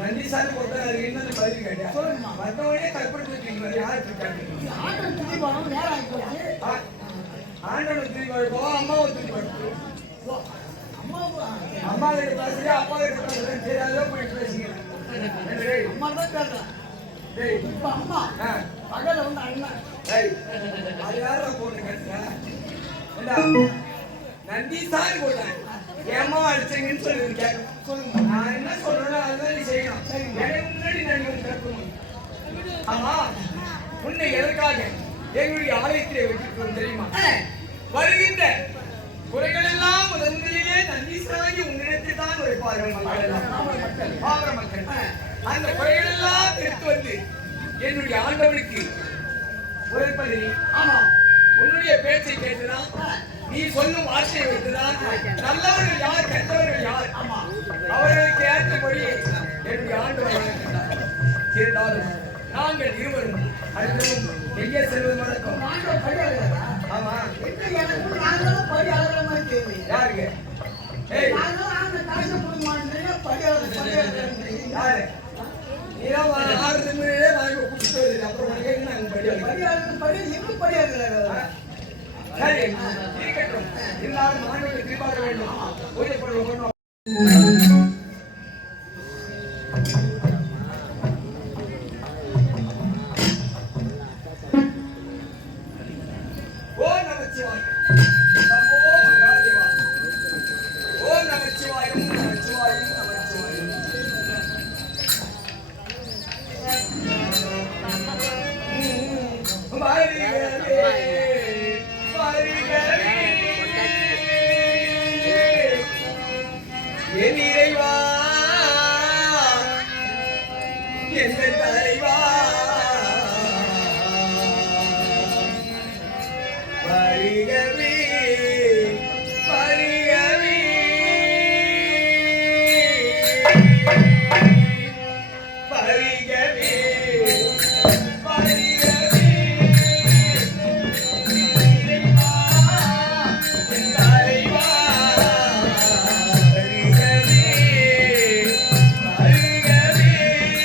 நன்றி சார் போட்டேன். அதுக்கு என்னன்னு பதில் கேட்டேன். வந்தவனே கற்பனை யாருக்கு கேட்டீங்க? ஆண்டவன் துதி பாடணும் நேரம் ஆகி போச்சு. ஆண்டவனை திரும்பி போவோம், அம்மாவை திரும்பி படுத்து. அம்மா கிட்ட பேசுறியா, அப்பா கிட்ட பேசுறியா, தெரியாதோ போய் பேசுகிறேன். அம்மா தான் பேசுறேன். டேய், இப்ப அம்மா பகல வந்து அண்ணன். டேய், அது யாரா போட்டு கேட்டேன்? ஏண்டா, நன்றி சார் போட்டேன். ஏமா அடிச்சீங்கன்னு சொல்லி கேட்க சொல்லுங்க. நான் என்ன சொல்றேன் அதுதான் நீ செய்யணும். எனக்கு முன்னாடி நான் வந்து கேட்கணும். ஆமா, உன்னை எதற்காக எங்களுடைய ஆலயத்திலே வச்சிருக்கோம் தெரியுமா? வருகின்ற குறைகள் எல்லாம் முதலிலே நந்தீஸ்வராகி உன்னிடத்தில் தான் வைப்பார்கள் மக்கள் எல்லாம். பாவர மக்கள் அந்த குறைகள் எல்லாம் எடுத்து வந்து என்னுடைய ஆண்டவனுக்கு உரைப்பது. ஆமா, உன்னுடைய பேச்சை கேட்டுதான், நீ சொல்லும் வார்த்தையை வைத்துதான் நல்லவர்கள் யார் கெட்டவர்கள் யார் அவர்களுக்கு ஏற்றபடி என்னுடைய ஆண்டவர் இருந்தாலும் நாங்கள் இருவரும் அடுத்ததும் எங்கே செல்வது வழக்கம். ஆண்டவன் படியாளர்களா? ஆமா, எனக்கு நாங்களும் படியாளர்கள் மாதிரி தெரியுது. யாருக்கு? ஏய், நாங்களும் ஆண்ட காசு கொடுமான்றீங்க, படியாளர்கள் யாரு? நீதான் ஆறு முறையே வாங்கி குடிச்சிட்டு வருது. அப்புறம் உனக்கு நாங்கள் படியாளர்கள். படியாளர்கள் படி எங்க படியாளர்கள்? சரி, இருக்கட்டும். இருந்தாலும் ஆண்டவரை திருப்பாக்க வேண்டும். பூஜை பண்ணுவோம். ஓம் நமச்சிவாய. நமோ மகாதேவா. ஓம் நமச்சிவாய, நமச்சிவாய, நமச்சிவாய. என் இறைவா, எங்கள் தலைவா, வருகவே வருகவே. வருகவே வருகவே. இறைவா, என் தலைவா, வருகவே வருகவே.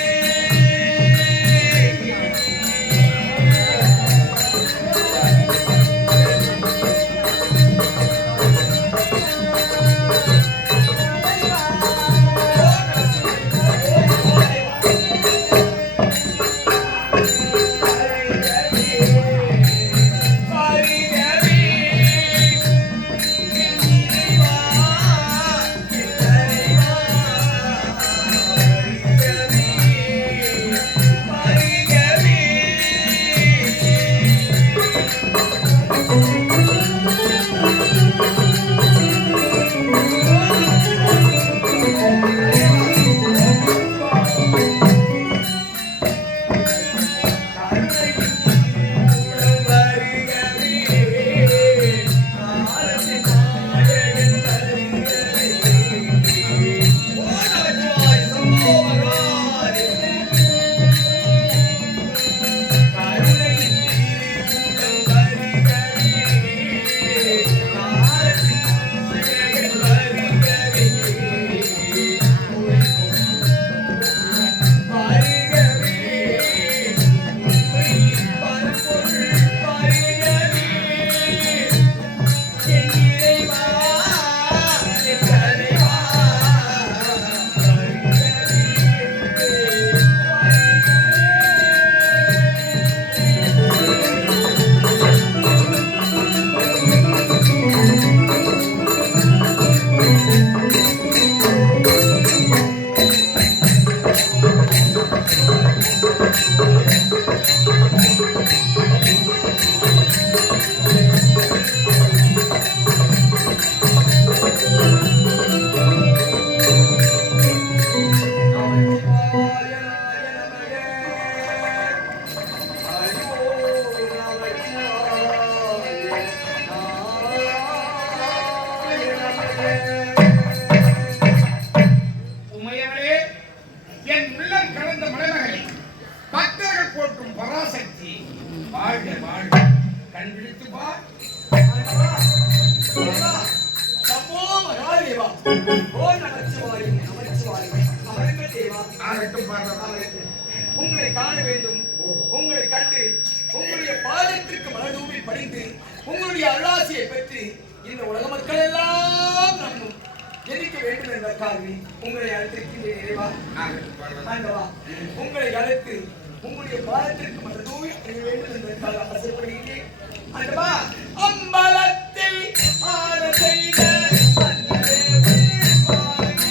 உமையவளே, என் உள்ளம் கலந்த மலைமகளே, பக்தர்கள் போற்றும் பராசக்தி வாழ்க வாழ்க கண் விழித்து பார். ஆண்டவா, தேவா, சம்போ மகாதேவா, ஓம் நமச்சிவாய, நமச்சிவாய, அமருங்கள் தேவா. ஆகட்டும் பாடுறதா உங்களை காண வேண்டும், உங்களை கண்டு உங்களுடைய பாதத்திற்கு மனதூவி படிந்து உங்களுடைய அருளாசியை பெற்று இந்த உலக மக்கள் எல்லாம் நம்மும் ஜெயிக்க வேண்டும் என்பதற்காக உங்களை அழைத்திருக்கின்றேன் இறைவா. ஆண்டவா, உங்களை அழைத்து உங்களுடைய பாதத்திற்கு மனதூவி அடைய வேண்டும் என்பதற்காக ஆசைப்படுகிறேன். ஆண்டவா, அம்பலத்தில் ஆட செய்த அன்பரே உயிர்ப்பாகி.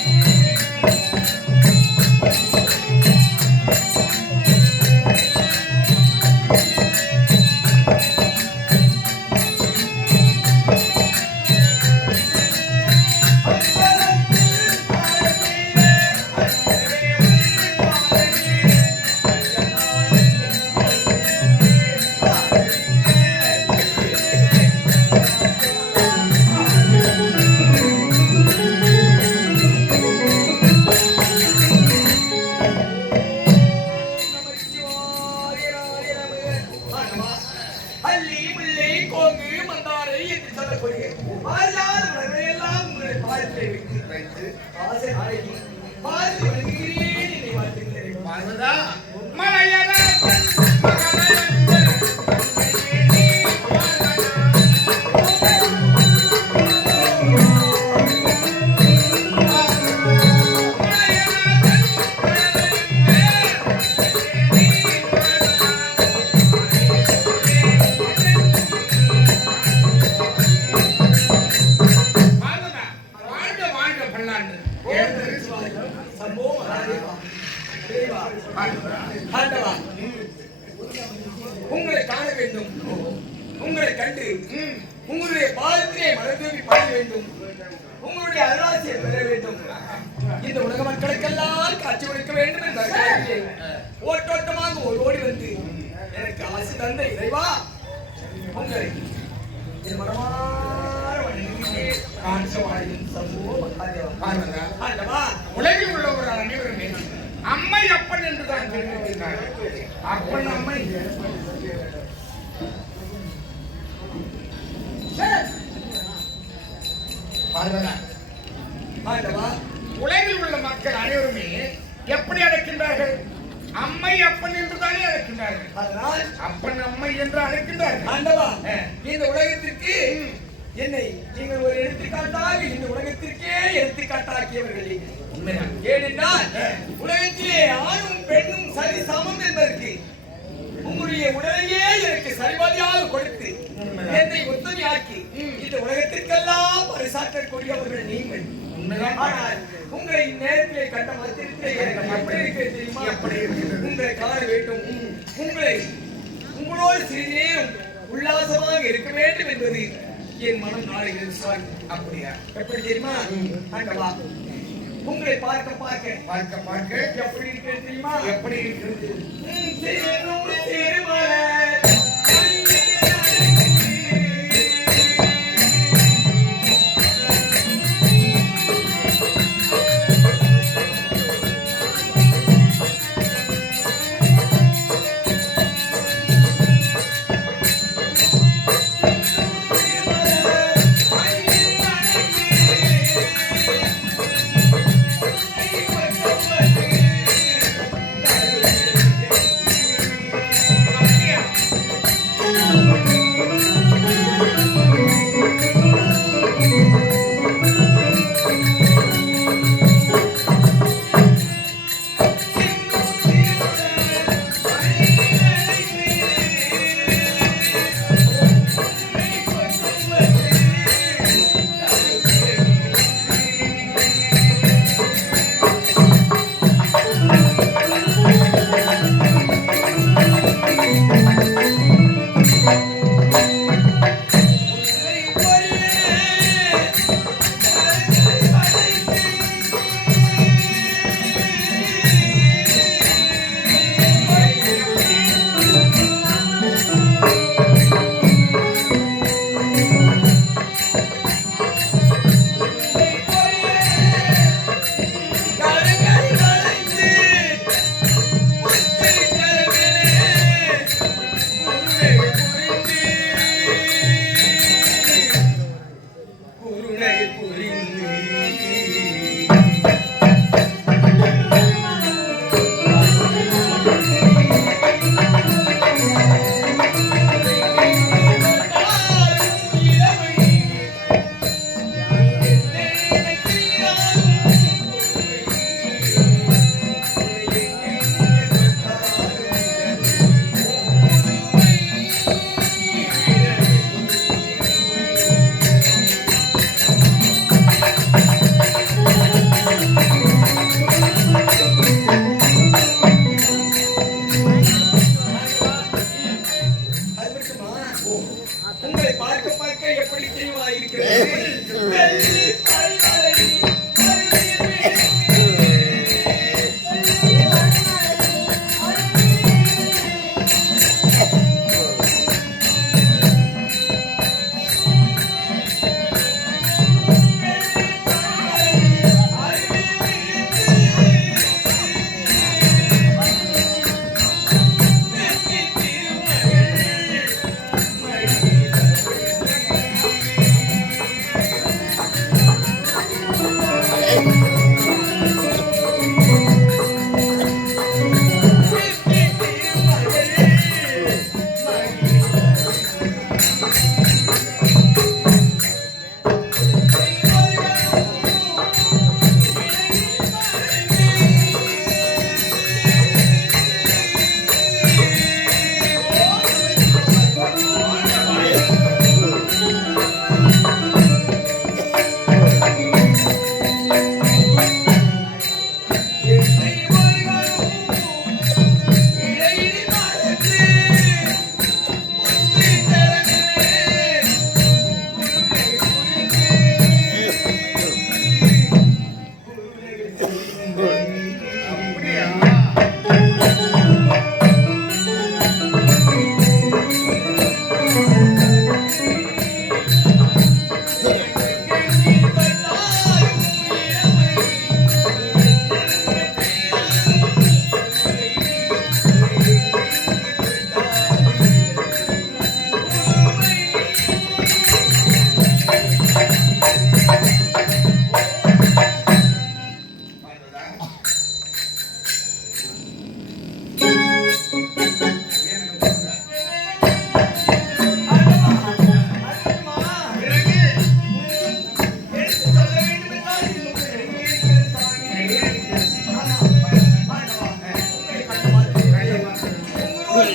அல்லி முல்லை கோங்கு மந்தாரை என்று சொல்லக்கூடிய ஆறாறு மலர்களையெல்லாம் உங்களை பாதத்தை வைத்து ஆசை நாளைக்கு பாதி வணங்குகிறேன் என்னை வாழ்த்துகிறேன். பார்வதா மலையரசன் மகளரசன் நீ வாழ்வனா. சம்போ மகாதேவா, தேவா, ஆண்டவா, உங்களை காண வேண்டும், உங்களை கண்டு உங்களுடைய பாதத்திலே மனதூவி பாட வேண்டும், உங்களுடைய அருளாசியை பெற வேண்டும், இந்த உலக மக்களுக்கெல்லாம் காட்சி கொடுக்க வேண்டும் என்ற ஓட்டோட்டமாக ஓடி வந்து எனக்கு ஆசை தந்த இறைவா, உங்களை என் மனமார வணங்குகிறேன். காஞ்சவாடியின் சம்போ மகாதேவா. பார்வதா ஆண்டவா, உலகில் உள்ளவர் அனைவருமே அம்மை அப்பன் என்றுதான் தெரிவிக்கிறார்கள். அப்பன் அம்மை பார்வதா ஆண்டவா, உலகில் உள்ள மக்கள் அனைவருமே எப்படி அழைக்கின்றார்கள்? அம்மை அப்பன் என்றுதானே அழைக்கின்றார்கள். அதனால் அப்பன் அம்மை என்று அழைக்கின்றார்கள். ஆண்டவா, இந்த உலகத்திற்கு என்னை நீங்கள் ஒரு எடுத்துக்காட்டாக இந்த உலகத்திற்கே எடுத்துக்காட்டாக்கியவர்கள் நீங்கள். உண்மைதான். ஏனென்றால் உலகத்திலே ஆணும் பெண்ணும் சரி சமம் என்பதற்கு உங்களுடைய உடலையே எனக்கு சரிபாதியாக கொடுத்து என்னை ஒத்துமையாக்கி இந்த உலகத்திற்கெல்லாம் பரிசாற்றக்கூடியவர்கள் நீங்கள். உண்மைதான். ஆனால் உங்களை நேரத்திலே கண்ட மத்தியிலே எனக்கு எப்படி இருக்கிறது தெரியுமா? எப்படி இருக்கிறது? உங்களை காண வேண்டும், உங்களோடு சிறிது நேரம் உல்லாசமாக இருக்க வேண்டும் என்பது என் மனம் நாடுகிறது சுவாமி. அப்படியா? எப்படி தெரியுமா? ஆண்டவா, உங்களை பார்க்க பார்க்க பார்க்க பார்க்க எப்படி இருக்கிறது தெரியுமா? எப்படி இருக்கிறது? சேரும் திருமலர்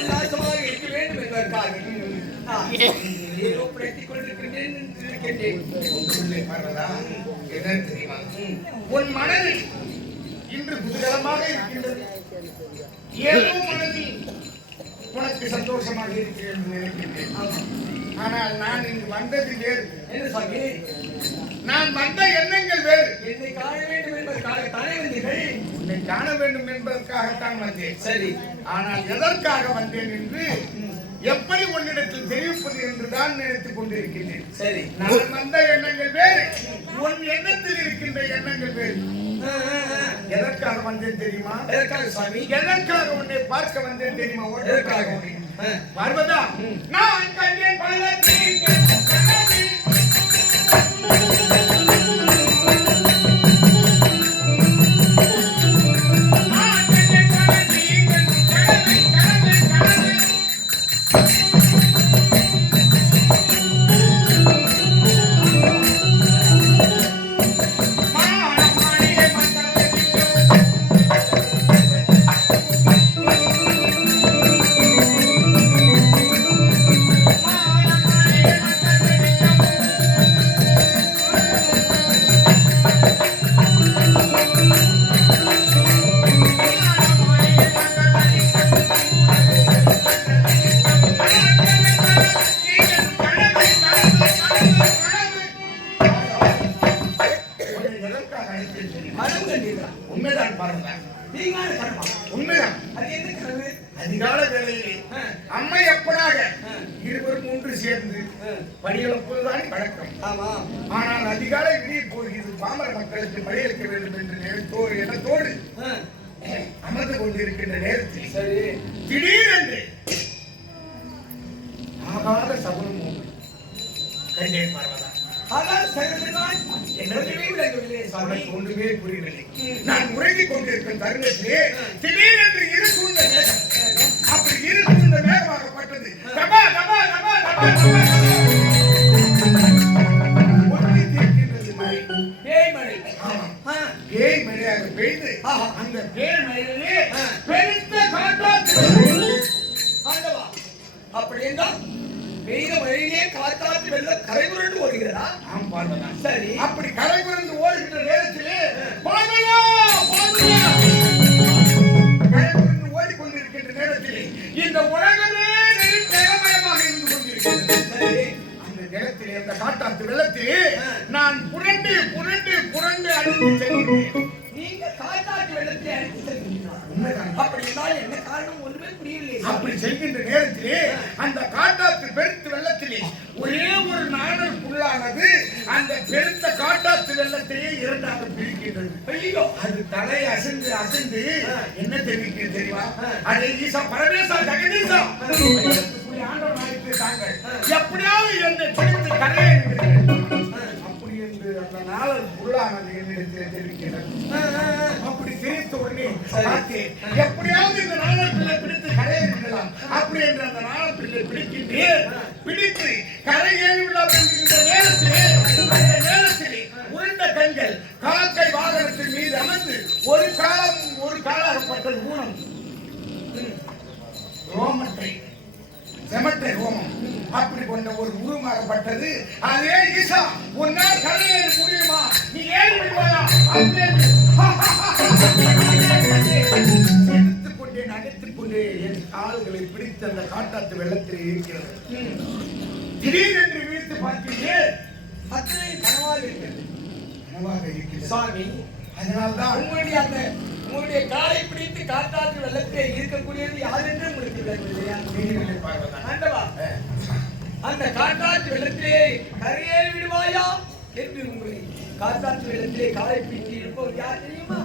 உல்லாசமாக இருக்க வேண்டும் என்பதற்காக நான் ஏதோ பிரயத்திக் கொண்டிருக்கின்றேன் என்று இருக்கின்றேன். உள்ளே பார்வதா, என்ன தெரியுமா? உன் மனதில் இன்று குதூகலமாக இருக்கின்றது. ஏதோ மனதில் உனக்கு சந்தோஷமாக இருக்கிறது என்று நினைக்கின்றேன். ஆனால் நான் இங்கு வந்தது வேறு. என்ன சுவாமி? நான் வந்த எண்ணங்கள் வேறு. என்னை காண வேண்டும் என்பதற்காக தானே வந்தீர்கள்? உன்னை காண வேண்டும் என்பதற்காகத்தான் வந்தேன். சரி. ஆனால் எதற்காக வந்தேன் என்று எப்படி உன்னிடத்தில் தெரிவிப்பது என்றுதான் நினைத்துக் கொண்டிருக்கின்றேன். சரி. நான் வந்த எண்ணங்கள் வேறு, உன் எண்ணத்தில் இருக்கின்ற எண்ணங்கள் வேறு. எதற்காக வந்தேன் தெரியுமா? எதற்காக சுவாமி? எதற்காக உன்னை பார்க்க வந்தேன் தெரியுமா? எதற்காக? பார்வதா, நான் கண்டேன் பலத்தை உண்மைதான் பாருங்க. உண்மைதான். அதிகால வேளையிலே அம்மை எப்படாக இருவரும் ஒன்று சேர்ந்து படியெழுப்புவதுதான் வழக்கம். ஆனால் அதிகாலை விடிய போகிறது, பாமர மக்களுக்கு படியெழுக்க வேண்டும் என்று எண்ணத்தோடு அமர்ந்து கொண்டிருக்கின்ற நேரத்தில் திடீரென்று ஆகாத சகுனம் கண்டேன் பார்வதா. ஒன்றுமே புரியவில்லை. நான் உறங்கிக் கொண்டிருக்கும் தருணத்திலே திடீரென்று இரு சூழ்ந்த மேகம், அப்படி இரு சூழ்ந்த மேகமாகப்பட்டது. பேய் மழையாக பெய்து அந்த பேய் மழையிலே பெருத்த காற்றாற்று. அப்படி என்றால் பெய்த மழையிலே காற்றாற்று வெள்ளம் கரை புரண்டு ஓடுகிறதா? ஆம் பார்வதா. சரி. அப்படி கரை புரண்டு ஓடுகின்ற நேரத்திலே பார்வதா கரை புரண்டு ஓடிக்கொண்டிருக்கின்ற நேரத்திலே இந்த உலகமே நிலமயமாக இருந்து கொண்டிருக்கிறது. சரி. அந்த நிலத்திலே அந்த காட்டாற்று வெள்ளத்திலே நான் புரண்டு புரண்டு புரண்டு அடித்து செல்கிறேன். நீங்க காற்றாற்று வெள்ளத்தை அடித்து செல்கிறீர்களா? உண்மைதான். அப்படி என்றால் என்ன காரணம் ஒன்றுமே புரியவில்லை. அப்படி செல்கின்ற நேரத்திலே அந்த காட்டாற்று பெருத்த வெள்ளத்திலே ஒரே ஒரு நாணலுக்குள்ளானது அந்த பெருத்த காட்டாற்று வெள்ளத்தையே இரண்டாக பிரிக்கின்றது. ஐயோ, அது தலையை அசைந்து அசைந்து என்ன தெரிவிக்கிறது தெரியுமா? அதே ஈசா பரமேசா ஜெகதீசா ஆண்டவர் நாயகத்தை தாங்கள் எப்படியாவது என்னை பிடித்து கரையேறுகிறீர்கள் அப்படி என்று அந்த நாளல் உள்ளானது என்னிடத்திலே தெரிவிக்கிறது. அப்படி தெரிவித்த உடனே எப்படியாவது இந்த நாளல் பிள்ளை பிடித்து கரையேறுகிறலாம் அப்படி என்று அந்த நாளல் பிள்ளை பிடிக்கின்றேன். பிடித்து கரையேறிவிடலாம் என்கின்ற நேரத்திலே அந்த நேரத்திலே உருண்ட கண்கள் காக்கை வாகனத்தின் மீது அமர்ந்து ஒரு காலாகப்பட்டது ஊனம் ரோமத்தை செமட்டை ரோமம் அப்படி கொண்ட ஒரு உருவமாகப்பட்டது. அதே ஈசா உன்னால் கரையேற முடியுமா? நீ ஏறி விடுவாயா? எடுத்துக் கொண்டே நகைத்துக் கொண்டே என் கால்களை பிடித்து அந்த காட்டாற்று வெள்ளத்தில் இருக்கிறது. திடீரென்று வீழ்த்து பார்த்தீங்க அத்தனை கனவாக இருக்கிறது. கனவாக இருக்கிறது சாமி. அதனால்தான் உங்களுடைய காலை பிடித்து காட்டாற்று வெள்ளத்திலே இருக்கக்கூடியது யார் என்று உங்களுக்கு தெரியவில்லையா? ஆண்டவா, அந்த காட்டாற்று வெள்ளத்திலே கரையேறி விடுவாயா என்று உங்களை காட்டாற்று வெள்ளத்திலே காலை பிடித்து இருப்பவர் யார் தெரியுமா?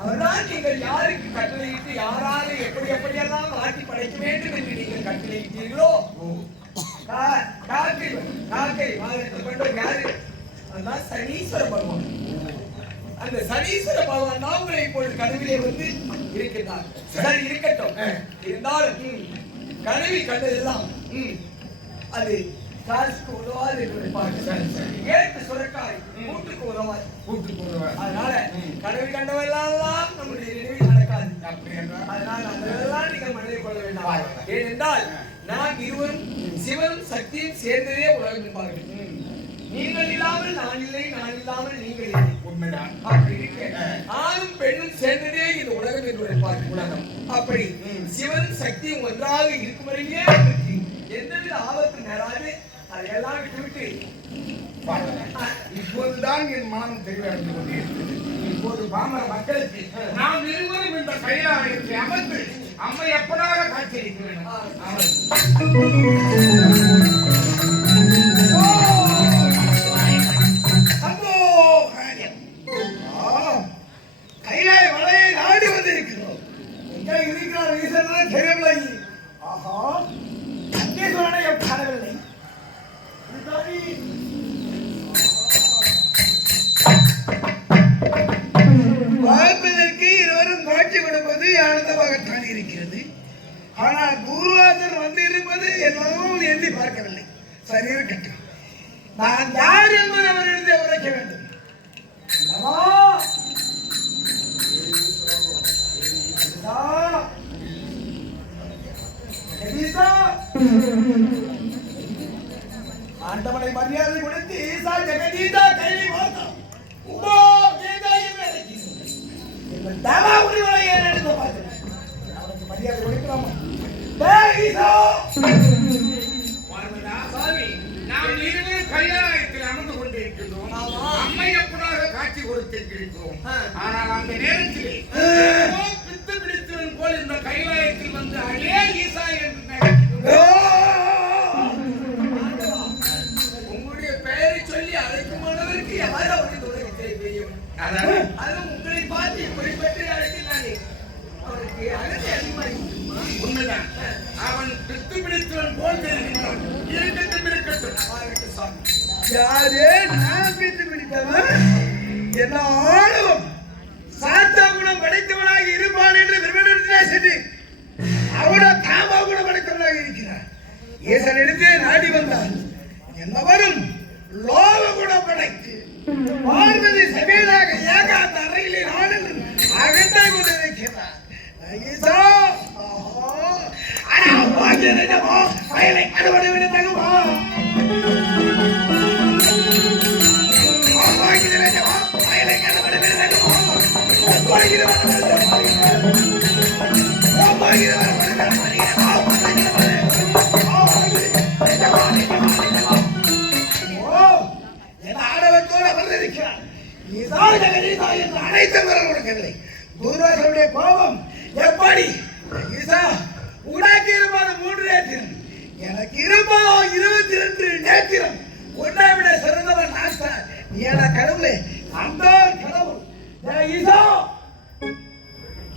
அவர்தான் நீங்கள் யாருக்கு கட்டளையிட்டு யாரால எப்படியெல்லாம் ஆட்டி படைக்க வேண்டும் என்று நீங்கள் கட்டளையிட்டீர்களோ காக்கை வாகனத்தை கொண்டவர் யாரு? அதுதான் சனீஸ்வர பகவான். அந்த சனீஸ்வர பகவான் தான் உங்களை இப்பொழுது கனவிலே வந்து இருக்கின்றார். சரி, இருக்கட்டும். இருந்தாலும் கனவில் கண்டதெல்லாம் அது காசுக்கு உதவாது என்று ஏற்று சுரக்காய் கூட்டுக்கு உதவாது. அதனால கனவில் கண்டவெல்லாம் நம்முடைய நினைவில் நடக்காது. அப்படி என்றால் அதனால் அதெல்லாம் நீங்கள் மனதில் கொள்ள வேண்டாம். ஏனென்றால் நாம் இருவரும் சிவனும் சக்தியும் சேர்ந்ததே உலகம் என்பார்கள். நீங்கள் இல்லாமல் நான் இல்லை, நான் இல்லாமல் நீங்கள் இல்லை. உண்மைதான். அப்படி இருக்க ஆணும் பெண்ணும் சேர்ந்ததே இந்த உலகம் என்று உழைப்பார்கள் உலகம். அப்படி சிவனும் சக்தியும் ஒன்றாக இருக்கும் வரையே எந்தவித ஆபத்து நேராது அதையெல்லாம் விட்டுவிட்டு இப்போதுதான் என் மனம் தெளிவடைந்து கொண்டிருக்கிறது. இப்போது பாமர மக்களுக்கு நாம் இருவரும் இந்த கைலாயத்தை அமர்ந்து அம்மை எப்படாக காட்சியளிக்க வேண்டும். கைலாய மலையை நாடி வந்திருக்கிறோம். எங்கே இருக்கிறார் ஈசன் தெரியவில்லை. ஆஹா, சந்தேகமான காணவில்லை. பார்ப்பதற்கு இருவரும் காட்சி கொடுப்பது ஆனந்தமாகத்தான் இருக்கிறது. ஆனால் குருவாசர் வந்து இருப்பது எல்லாரும் எண்ணி பார்க்கவில்லை. சரி இருக்கட்டும், நான் யார் என்பது அவரிடத்தை உரைக்க வேண்டும். ஆண்டவனை மரியாதை கொடுத்து ஈசா ஜெகதீதா கைலி மாதம் உபோ வேதாயம் இந்த தவா உரிவலை ஏன் எடுத்து பார்க்கிறேன். அவனுக்கு மரியாதை கொடுக்கலாமா? ஈசா சாமி, நாம் இருவரும் கைலாயத்தில் அமர்ந்து கொண்டிருக்கிறோம். அம்மை எப்படாக காட்சி கொடுத்திருக்கிறோம். ஆனால் அந்த நேரத்திலே பித்து பிடித்தவன் போல் இந்த கைலாயத்தில் வந்து அழே ஈசா என்று உங்களுடைய பெயரை சொல்லி அழைக்கும் அளவிற்கு யாரும் அவருக்கு தெரியும். அதுவும் உங்களை பார்த்து குறிப்பிட்டு அழைக்கிறானே அவனுக்கு அழகு அதிகமாக உண்மைதான். அவன் பித்து பிடித்தவன் போல் தெரிகிறான். இருக்கட்டும் இருக்கட்டும். யாரே நான் பித்து பிடித்தவன் என்ன ஆளும் சாத்தா குணம் படைத்தவனாக இருப்பான் என்று விரும்பினே சென்று அவனோட தாமா குணம் படைத்தவனாக இருக்கிறான். ஈசன் எடுத்து நாடி வந்தான். என்னவரும் லோக குணம் படைத்து பார்வதி சபையிலாக ஏகாந்த அறையிலே நானும் அகத்தை கொண்டிருக்கிறார். ஈசா வயலை அறுவடை விட தகுமா? வயலை அறுவடை விட தகுமா? ஆடவத்தோடு அமர்ந்திருக்கிறார். அனைத்து மரம் கொடுக்கவில்லை. குருவாசருடைய கோபம் எப்படி? ஈசா, உனக்கு இருப்பது 3 நேத்திரம், எனக்கு இருப்பதோ 22 நேத்திரம். உன்னை விட சிறந்தவன் நான் தான். என கடவுளே, அந்த கடவுள் ஈசா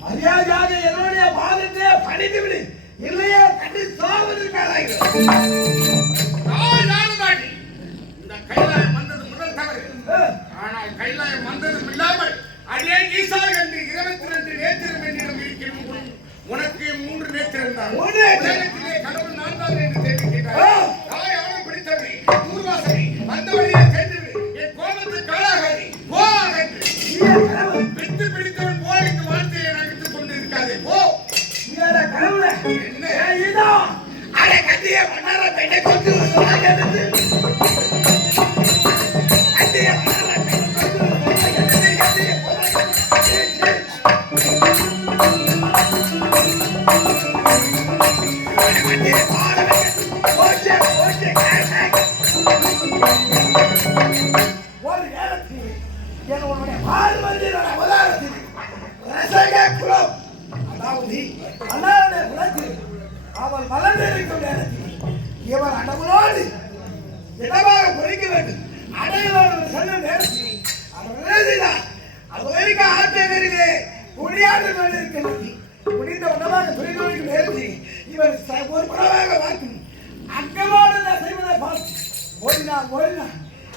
மரியாதையாக என்னுடைய பாதத்தை பணிந்து விடு, இல்லையே கண்டி சாவதற்காக. இந்த கைலாயம் வந்தது முதல் தவறு. ஆனால் கைலாயம் வந்ததும் இல்லாமல் அதே ஈசா என்று 22 நேத்திரம் என்னிடம் இருக்கிறது. உனக்கு 3 நேத்திரம் தான். உலகத்திலே கடவுள் நான் தான் என்று தெரிவிக்கிறார். தாய் அவனை பிடித்தவனை தூர்வாசனை அந்த வழியை சென்று என் கோபத்துக்கு ஆளாகாதே போ என்று பிடித்து பிடித்தவன் போ என்று வார்த்தையை நகர்த்துக் கொண்டிருக்காதே போ. என்ன இதோ அதை கட்டிய மன்னார பெண்ணை கொண்டு அவள் மலர்ந்திருக்கும் நேரத்தில் இவன் அடவுளோடு இடமாக பொறிக்க வேண்டும். அடையோடு செல்லும் நேரத்தில் அவருக்கு ஆற்றவர்களே குடியாடு கொண்டிருக்கிறது. குடிந்த உணவாக புரிந்து நேரத்தில் இவர் ஒரு புறமாக வாக்கும் அக்கமோடு செய்வதை பார்த்து ஓடினா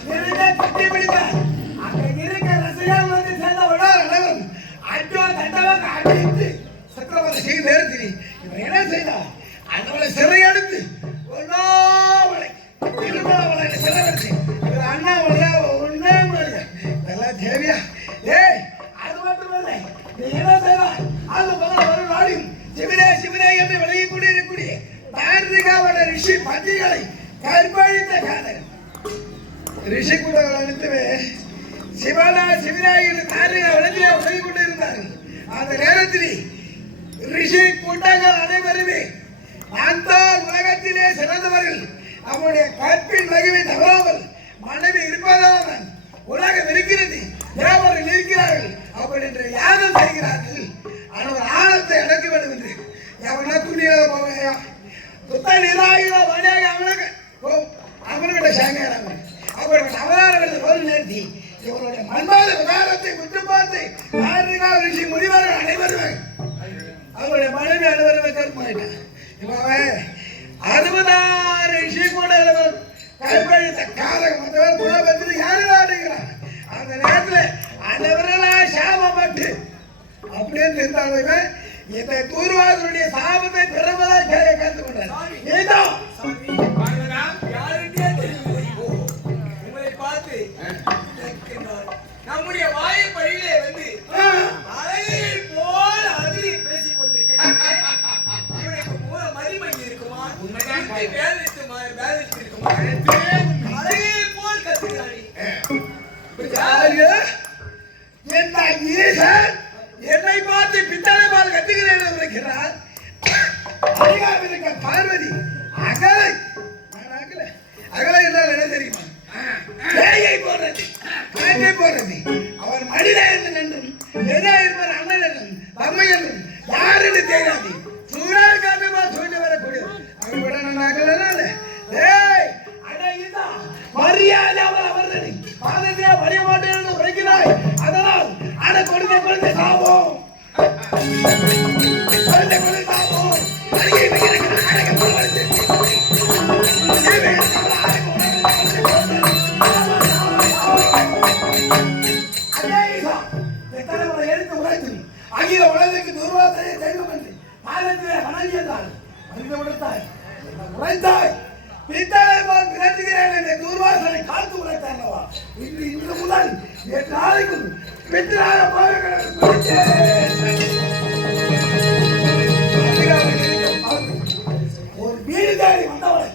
நிறைய கட்டி பிடித்தார். அங்க இருக்க ரசிகர்கள் வந்து சேர்ந்த உணவு அஞ்சோ தண்டவாக அடித்து சக்கரவர்த்தி செய்யும் நேரத்தில் இவர் என்ன செய்தார்? அவளை சிறையெடுத்து ஒன்னாவளை திருமணவளை சிறையெடுத்து இவர் அண்ணாவளையா ஒன்னே இதெல்லாம் தேவையா? ஏய், அது மட்டும் இல்லை, நீ என்ன செய்தார்? அது முதல்ல சிவனே என்று விலகிக் கொண்டிருக்கக்கூடிய தாரிகாவோட ரிஷி பந்திகளை கற்பழித்த காதல் ரிஷி கூட்டங்கள் அனுப்பவே சிவனா சிவனாய் தாரிகா விளக்கிலே விலகிக் கொண்டிருந்தார்கள். அந்த நேரத்தில் ரிஷி கூட்டங்கள் அனைவருமே அந்த உலகத்திலே சிறந்தவர்கள் அவருடைய கற்பின் மகிமை தவறாமல் மனைவி இருப்பதால் உலகம் இருக்கிறது, தேவர்கள் இருக்கிறார்கள் அப்படி என்று யாகம் செய்கிறார்கள். அவர் ஆழத்தை அடக்க வேண்டும் என்று எவனா துணியாக போவையா புத்தன் இதாகிற வழியாக அவனுடைய சாமியாராங்க அவருடைய அவதாரங்களை போல் நிறுத்தி இவருடைய மன்பாத விகாரத்தை குற்று பார்த்து ரிஷி முனிவர்கள் அனைவருமே அவருடைய மனைவி அனைவருமே கற்பழிட்டார். இவன் 66 ரிஷி கூட கற்பழித்த காலம் மற்றவர் குலபத்தில் யாரு ஆடுகிறார். அந்த நேரத்தில் அனைவர்களா சாபப்பட்டு அப்படின்னு இருந்தாலுமே இந்த தூர்வாசனுடைய சாபத்தை பெறுவதாக கருத்து கொண்டார். உங்களை பார்த்து நம்முடைய வாய்ப்படியிலே வந்து அழகில் போல் அதிரி பேசிக் கொண்டிருக்கிறேன். மதிமை இருக்குமா வேலைத்து இருக்குமா அழகில் போல் கத்துக்கிறானே என்னை பார்த்து பித்தளை பால் கத்துகிறேன் இருக்கிறார். பார்வதி அகலை அகலை என்றால் என்ன தெரியுமா? பேயை போடுறது காற்றை போடுறது. அவர் மனித என்றும் எதா இருப்பார் அண்ணன் என்றும் தம்மை என்றும் யாருன்னு தெரியாது. சூழல் காரணமா சொல்லி வரக்கூடியது அவர் விட நான் அகலால மரியாதை அவர் அவர்களை பாதத்திலே பணிய மாட்டேன் என்று உரைக்கிறாய். அதனால் அட கொடுத்த சாபம் சாபம் அருகே எடுத்து உரைத்து அகில உலகத்துக்கு துர்வாசனை தெய்வம் என்று பாதத்திலே வணங்கியதால் அறிந்து உடைத்தாய் உரைத்தாய் பித்தளை போல் பிறந்துகிறேன் என்ற துர்வாசனை காத்து உரைத்தானவா இன்று முதல் என் நாளைக்கு பித்தளாக ஒரு வீடு தேடி வந்தவளை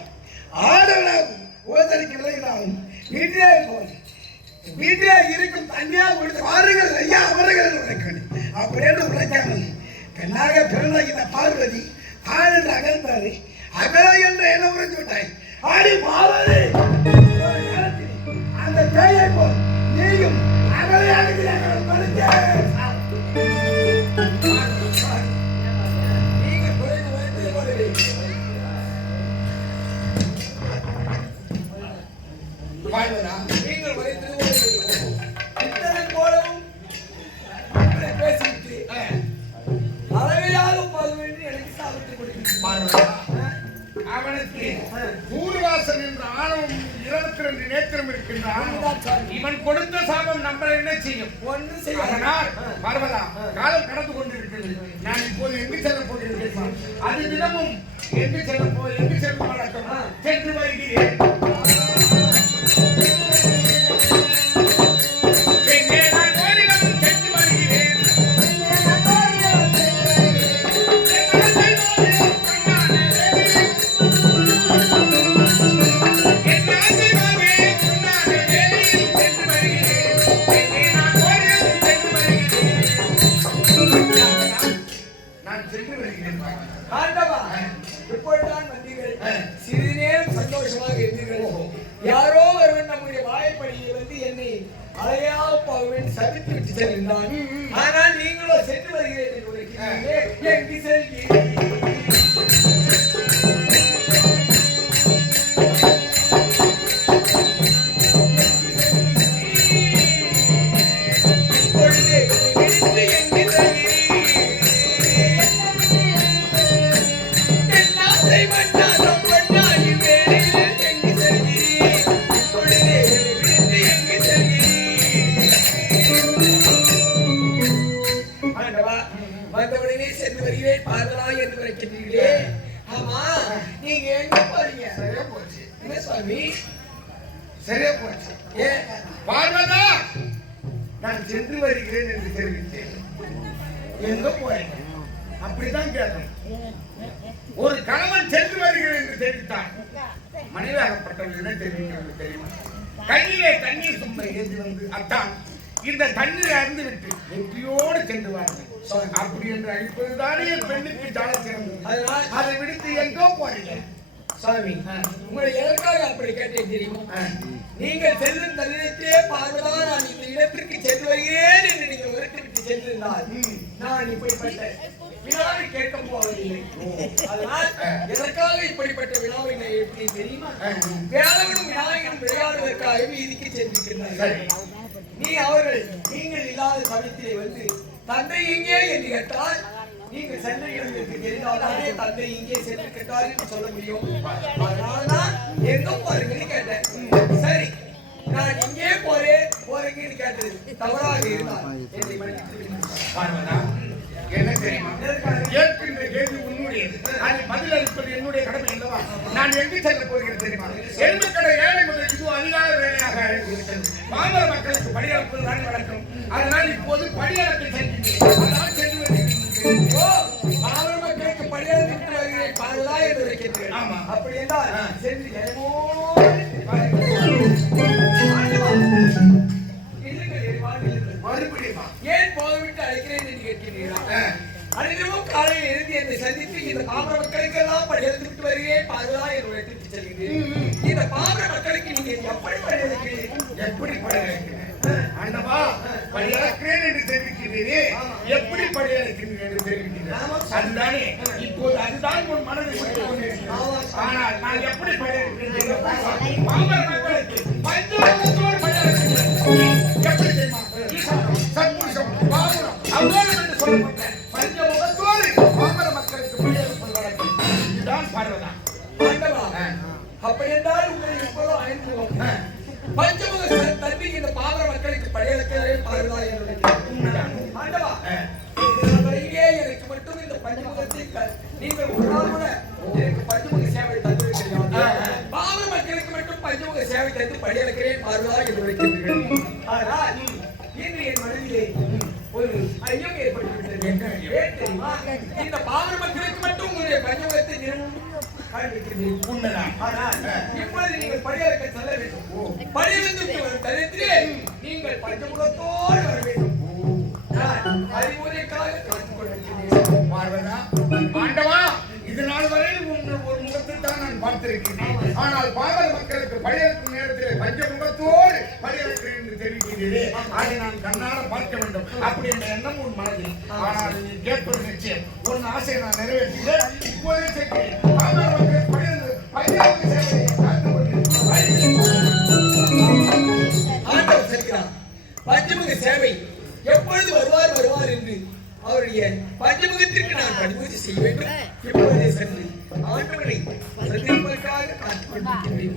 ஆடவளாக ஓதரிக்கு விளைகிறாலும் வீட்டிலே போய் வீட்டிலே இருக்கும் தனியாக கொடுத்து வாருங்கள் ஐயா அவர்கள் உழைக்கணும் அப்படின்னு உழைக்காமல் பெண்ணாக பிறந்த இந்த பார்வதி ஆடு அகழ்ந்தாரு அகல என்று என்ன உரைத்து விட்டாய் ஆடி பார்வதி அந்த பேயை போல் நீயும் அகலையாக நீங்கள் போலவும் பேசிவிட்டு அழகையாக போதும் என்று எனக்கு சாதித்துக் கொடுக்கிறேன். அவனுக்கு பூர்வாசன் என்ற ஆணவம் 22 நேத்திரம் இருக்கின்றான். இவன் கொடுத்த சாபம் நம்மளை என்ன செய்யும்? ஒன்று செய்ய அதனால் பார்வதா காலம் கடந்து கொண்டிருக்கிறது. நான் இப்போது எங்கு செல்ல போகிறேன்? அது தினமும் எங்கு செல்ல வழக்கம் சென்று வருகிறேன். சிறிது நேரம் சந்தோஷமாக இருந்தீர்கள். யாரோ ஒருவன் நம்முடைய வாய்ப்படியை வந்து என்னை அலையாக போவேன் சபித்து விட்டு செல்கின்றான். ஆனால் நீங்களோ சென்று வருகிறேன் என்று உரைக்கிறீர்களே, எங்கு செல்கிறீர்கள்? வந்தவுடனே சென்று வருகிறேன் பார்வதா என்று வைக்கிறீர்களே. ஆமா, நீங்க எங்க போறீங்க? சரியா போச்சு. என்ன சுவாமி? சரியா போச்சு. பார்வதா நான் சென்று வருகிறேன் என்று தெரிவித்தேன். எங்க போறேன்? அப்படிதான் கேட்கணும். ஒரு கணவன் சென்று வருகிறேன் என்று தெரிவித்தார். மனைவியாகப்பட்டவர்கள் என்ன தெரிவிக்கிறது தெரியுமா? கையிலே தண்ணீர் சும்மா ஏற்றி வந்து அத்தான் இந்த தண்ணீரை அருந்து விட்டு வெற்றியோடு சென்று வாருங்கள் அப்படி என்று அழைப்பதுதானே பெண்ணுக்கு சால சிறந்தது. அதனால் அதை விடுத்து எங்கோ போறீங்க சாமி, உங்களை எதற்காக அப்படி கேட்டேன் தெரியுமா? நீங்கள் செல்லும் தருணத்திலே பார்வதா நான் இந்த இடத்திற்கு சென்று வருகிறேன் என்று நீங்கள் உரைத்துவிட்டு சென்றிருந்தால் நான் இப்படிப்பட்ட வினாவை கேட்க போவதில்லை. அதனால் எதற்காக இப்படிப்பட்ட வினாவை நான் எப்படி தெரியுமா? வேலவனும் விநாயகனும் விளையாடுவதற்காக வீதிக்கு சென்றிருக்கிறார்கள். நீங்கள் இல்லாத சமயத்திலே வந்து தந்தை எங்கே என்று கேட்டால் நீங்கள் சென்ற இடத்திற்கு தெரிந்தால்தானே தந்தை இங்கே சென்று கேட்டார் என்று சொல்ல முடியும். அதனாலதான் எங்க போறீங்கன்னு கேட்டேன். சரி, நான் இங்கே போறேங்கன்னு கேட்டது தவறாக இருந்தால் என்னை மன்னித்து என்ன தெரியுமா? கேட்கின்ற கேள்வி உன்னுடையது. அதை பதில் அளிப்பது என்னுடைய கடமை அல்லவா? நான் எங்கு செல்ல போகிறேன் தெரியுமா? எண்மக்கடை ஏழை முதல் இது அதிகார வேலையாக இருக்கிறது. பாமர மக்களுக்கு படியளப்பது தான் வழக்கம். அதனால் இப்போது படியளத்தை செல்கின்றேன். சென்று வருகிறேன். பாமர மக்களுக்கு படியளத்திற்கு வருகிறேன் பாருதா என்று வைக்கிறேன். ஆமா, அப்படி என்றால் சென்று மறுபடியுமா ஏன் போகவிட்டு அழைக்கிறேன் என்று கேட்கிறீர்களா? அனைவரும் காலையில் இருந்து என்னை சந்தித்து இந்த பாமர மக்களுக்கெல்லாம் படியெடுத்து விட்டு வருகிறேன் பாருதா என்று வைத்து செல்கிறேன். இந்த பாமர மக்களுக்கு நீங்க எப்படி படியெடுக்கிறீர்கள்? எப்படி படியெடுக்கிறேன்? ஆண்டவா, படியெடுக்கிறேன் என்று தெரிவிக்கிறீரே, எப்படி படியெடுக்கிறேன் என்று தெரிவிக்கிறேன். அதுதானே இப்போது அதுதான் உன் மனதில் வைத்துக் கொண்டிருக்கிறேன். ஆனால் நான் எப்படி படியெடுக்கிறேன்? பாமர மக்களுக்கு பஞ்சலோகத்தோடு படியெடுக்கிறேன். எப்படி தெரியுமா? சத்புருஷம் பாபுரம் அவ்வளவு என்று சொல்லப்பட்ட பஞ்சமுகத்தோடு பாமர மக்களுக்கு படியெடுப்பது வழக்கம். இதுதான் பார்வதா. ஆண்டவா, அப்படி என்றால் உங்களை இப்போது அழைத்துவோம். பஞ்சமுக தன்மை இந்த பாமர மக்களுக்கு படியெடுக்கிறதே பாருதா என்று ஆண்டவா, இதுவரையிலே எனக்கு மட்டும் இந்த பஞ்சமுகத்தை நீங்கள் ஒரு நாள் கூட எனக்கு பஞ்சமுக சேவை தந்துவிட்டீர்கள். பாமர மக்களுக்கு மட்டும் பஞ்சமுக சேவை தந்து படியெடுக்கிறேன் பாருதா என்று வைக்கிறீர்கள். ஆனால் இன்று என் மனதிலே ஒரு ஐயம் ஏற்பட்டுவிட்டது. ஏன் தெரியுமா? இந்த பாமர மக்களுக்கு மட்டும் உங்களுடைய பஞ்சமுகத்தை காண்பிக்கிறீர்கள். உண்மைதான். ஆனால் இப்பொழுது நீங்கள் படியெடுக்க செல்ல வேண்டும். படியெடுத்து வரும் தருணத்திலே நீங்கள் பஞ்சமுகத்தோடு வர வேண்டும். நான் அறிவுரைக்காக காத்துக் கொண்டிருக்கிறேன். பார்வதா, ஆண்டவா, இது நாள் வரையில் ஒரு முகத்தை தான் நான் பார்த்திருக்கிறேன். ஆனால் பாமர மக்களுக்கு படியெடுக்கும் நேரத்தில் பஞ்சமுகத்தோடு படியெடுக்கிறேன் என்று தெரிவிக்கிறீர்களே, அதை நான் கண்ணால பார்க்க வேண்டும். அப்படி என்ற எண்ணம் உன் மனதில். ஆனால் நீ கேட்பது நிச்சயம். உன் ஆசையை நான் நிறைவேற்றுகிறேன். இப்போதே சேர்க்கிறேன். பாமர மக்களுக்கு படியெடுத்து பஞ்சமுக சேவையை காத்துக் கொண்டிருக்கிறேன். ஆண்டவர் சொல்கிறார், பஞ்சமுக சேவை எப்பொழுது வருவார் என்று அவருடைய பஞ்சமுகத்திற்கு நான் பணிபூஜை செய்ய வேண்டும். இப்பொழுதே சென்று ஆண்டவரை சந்திப்பதற்காக காத்துக் கொண்டிருக்கிறேன்.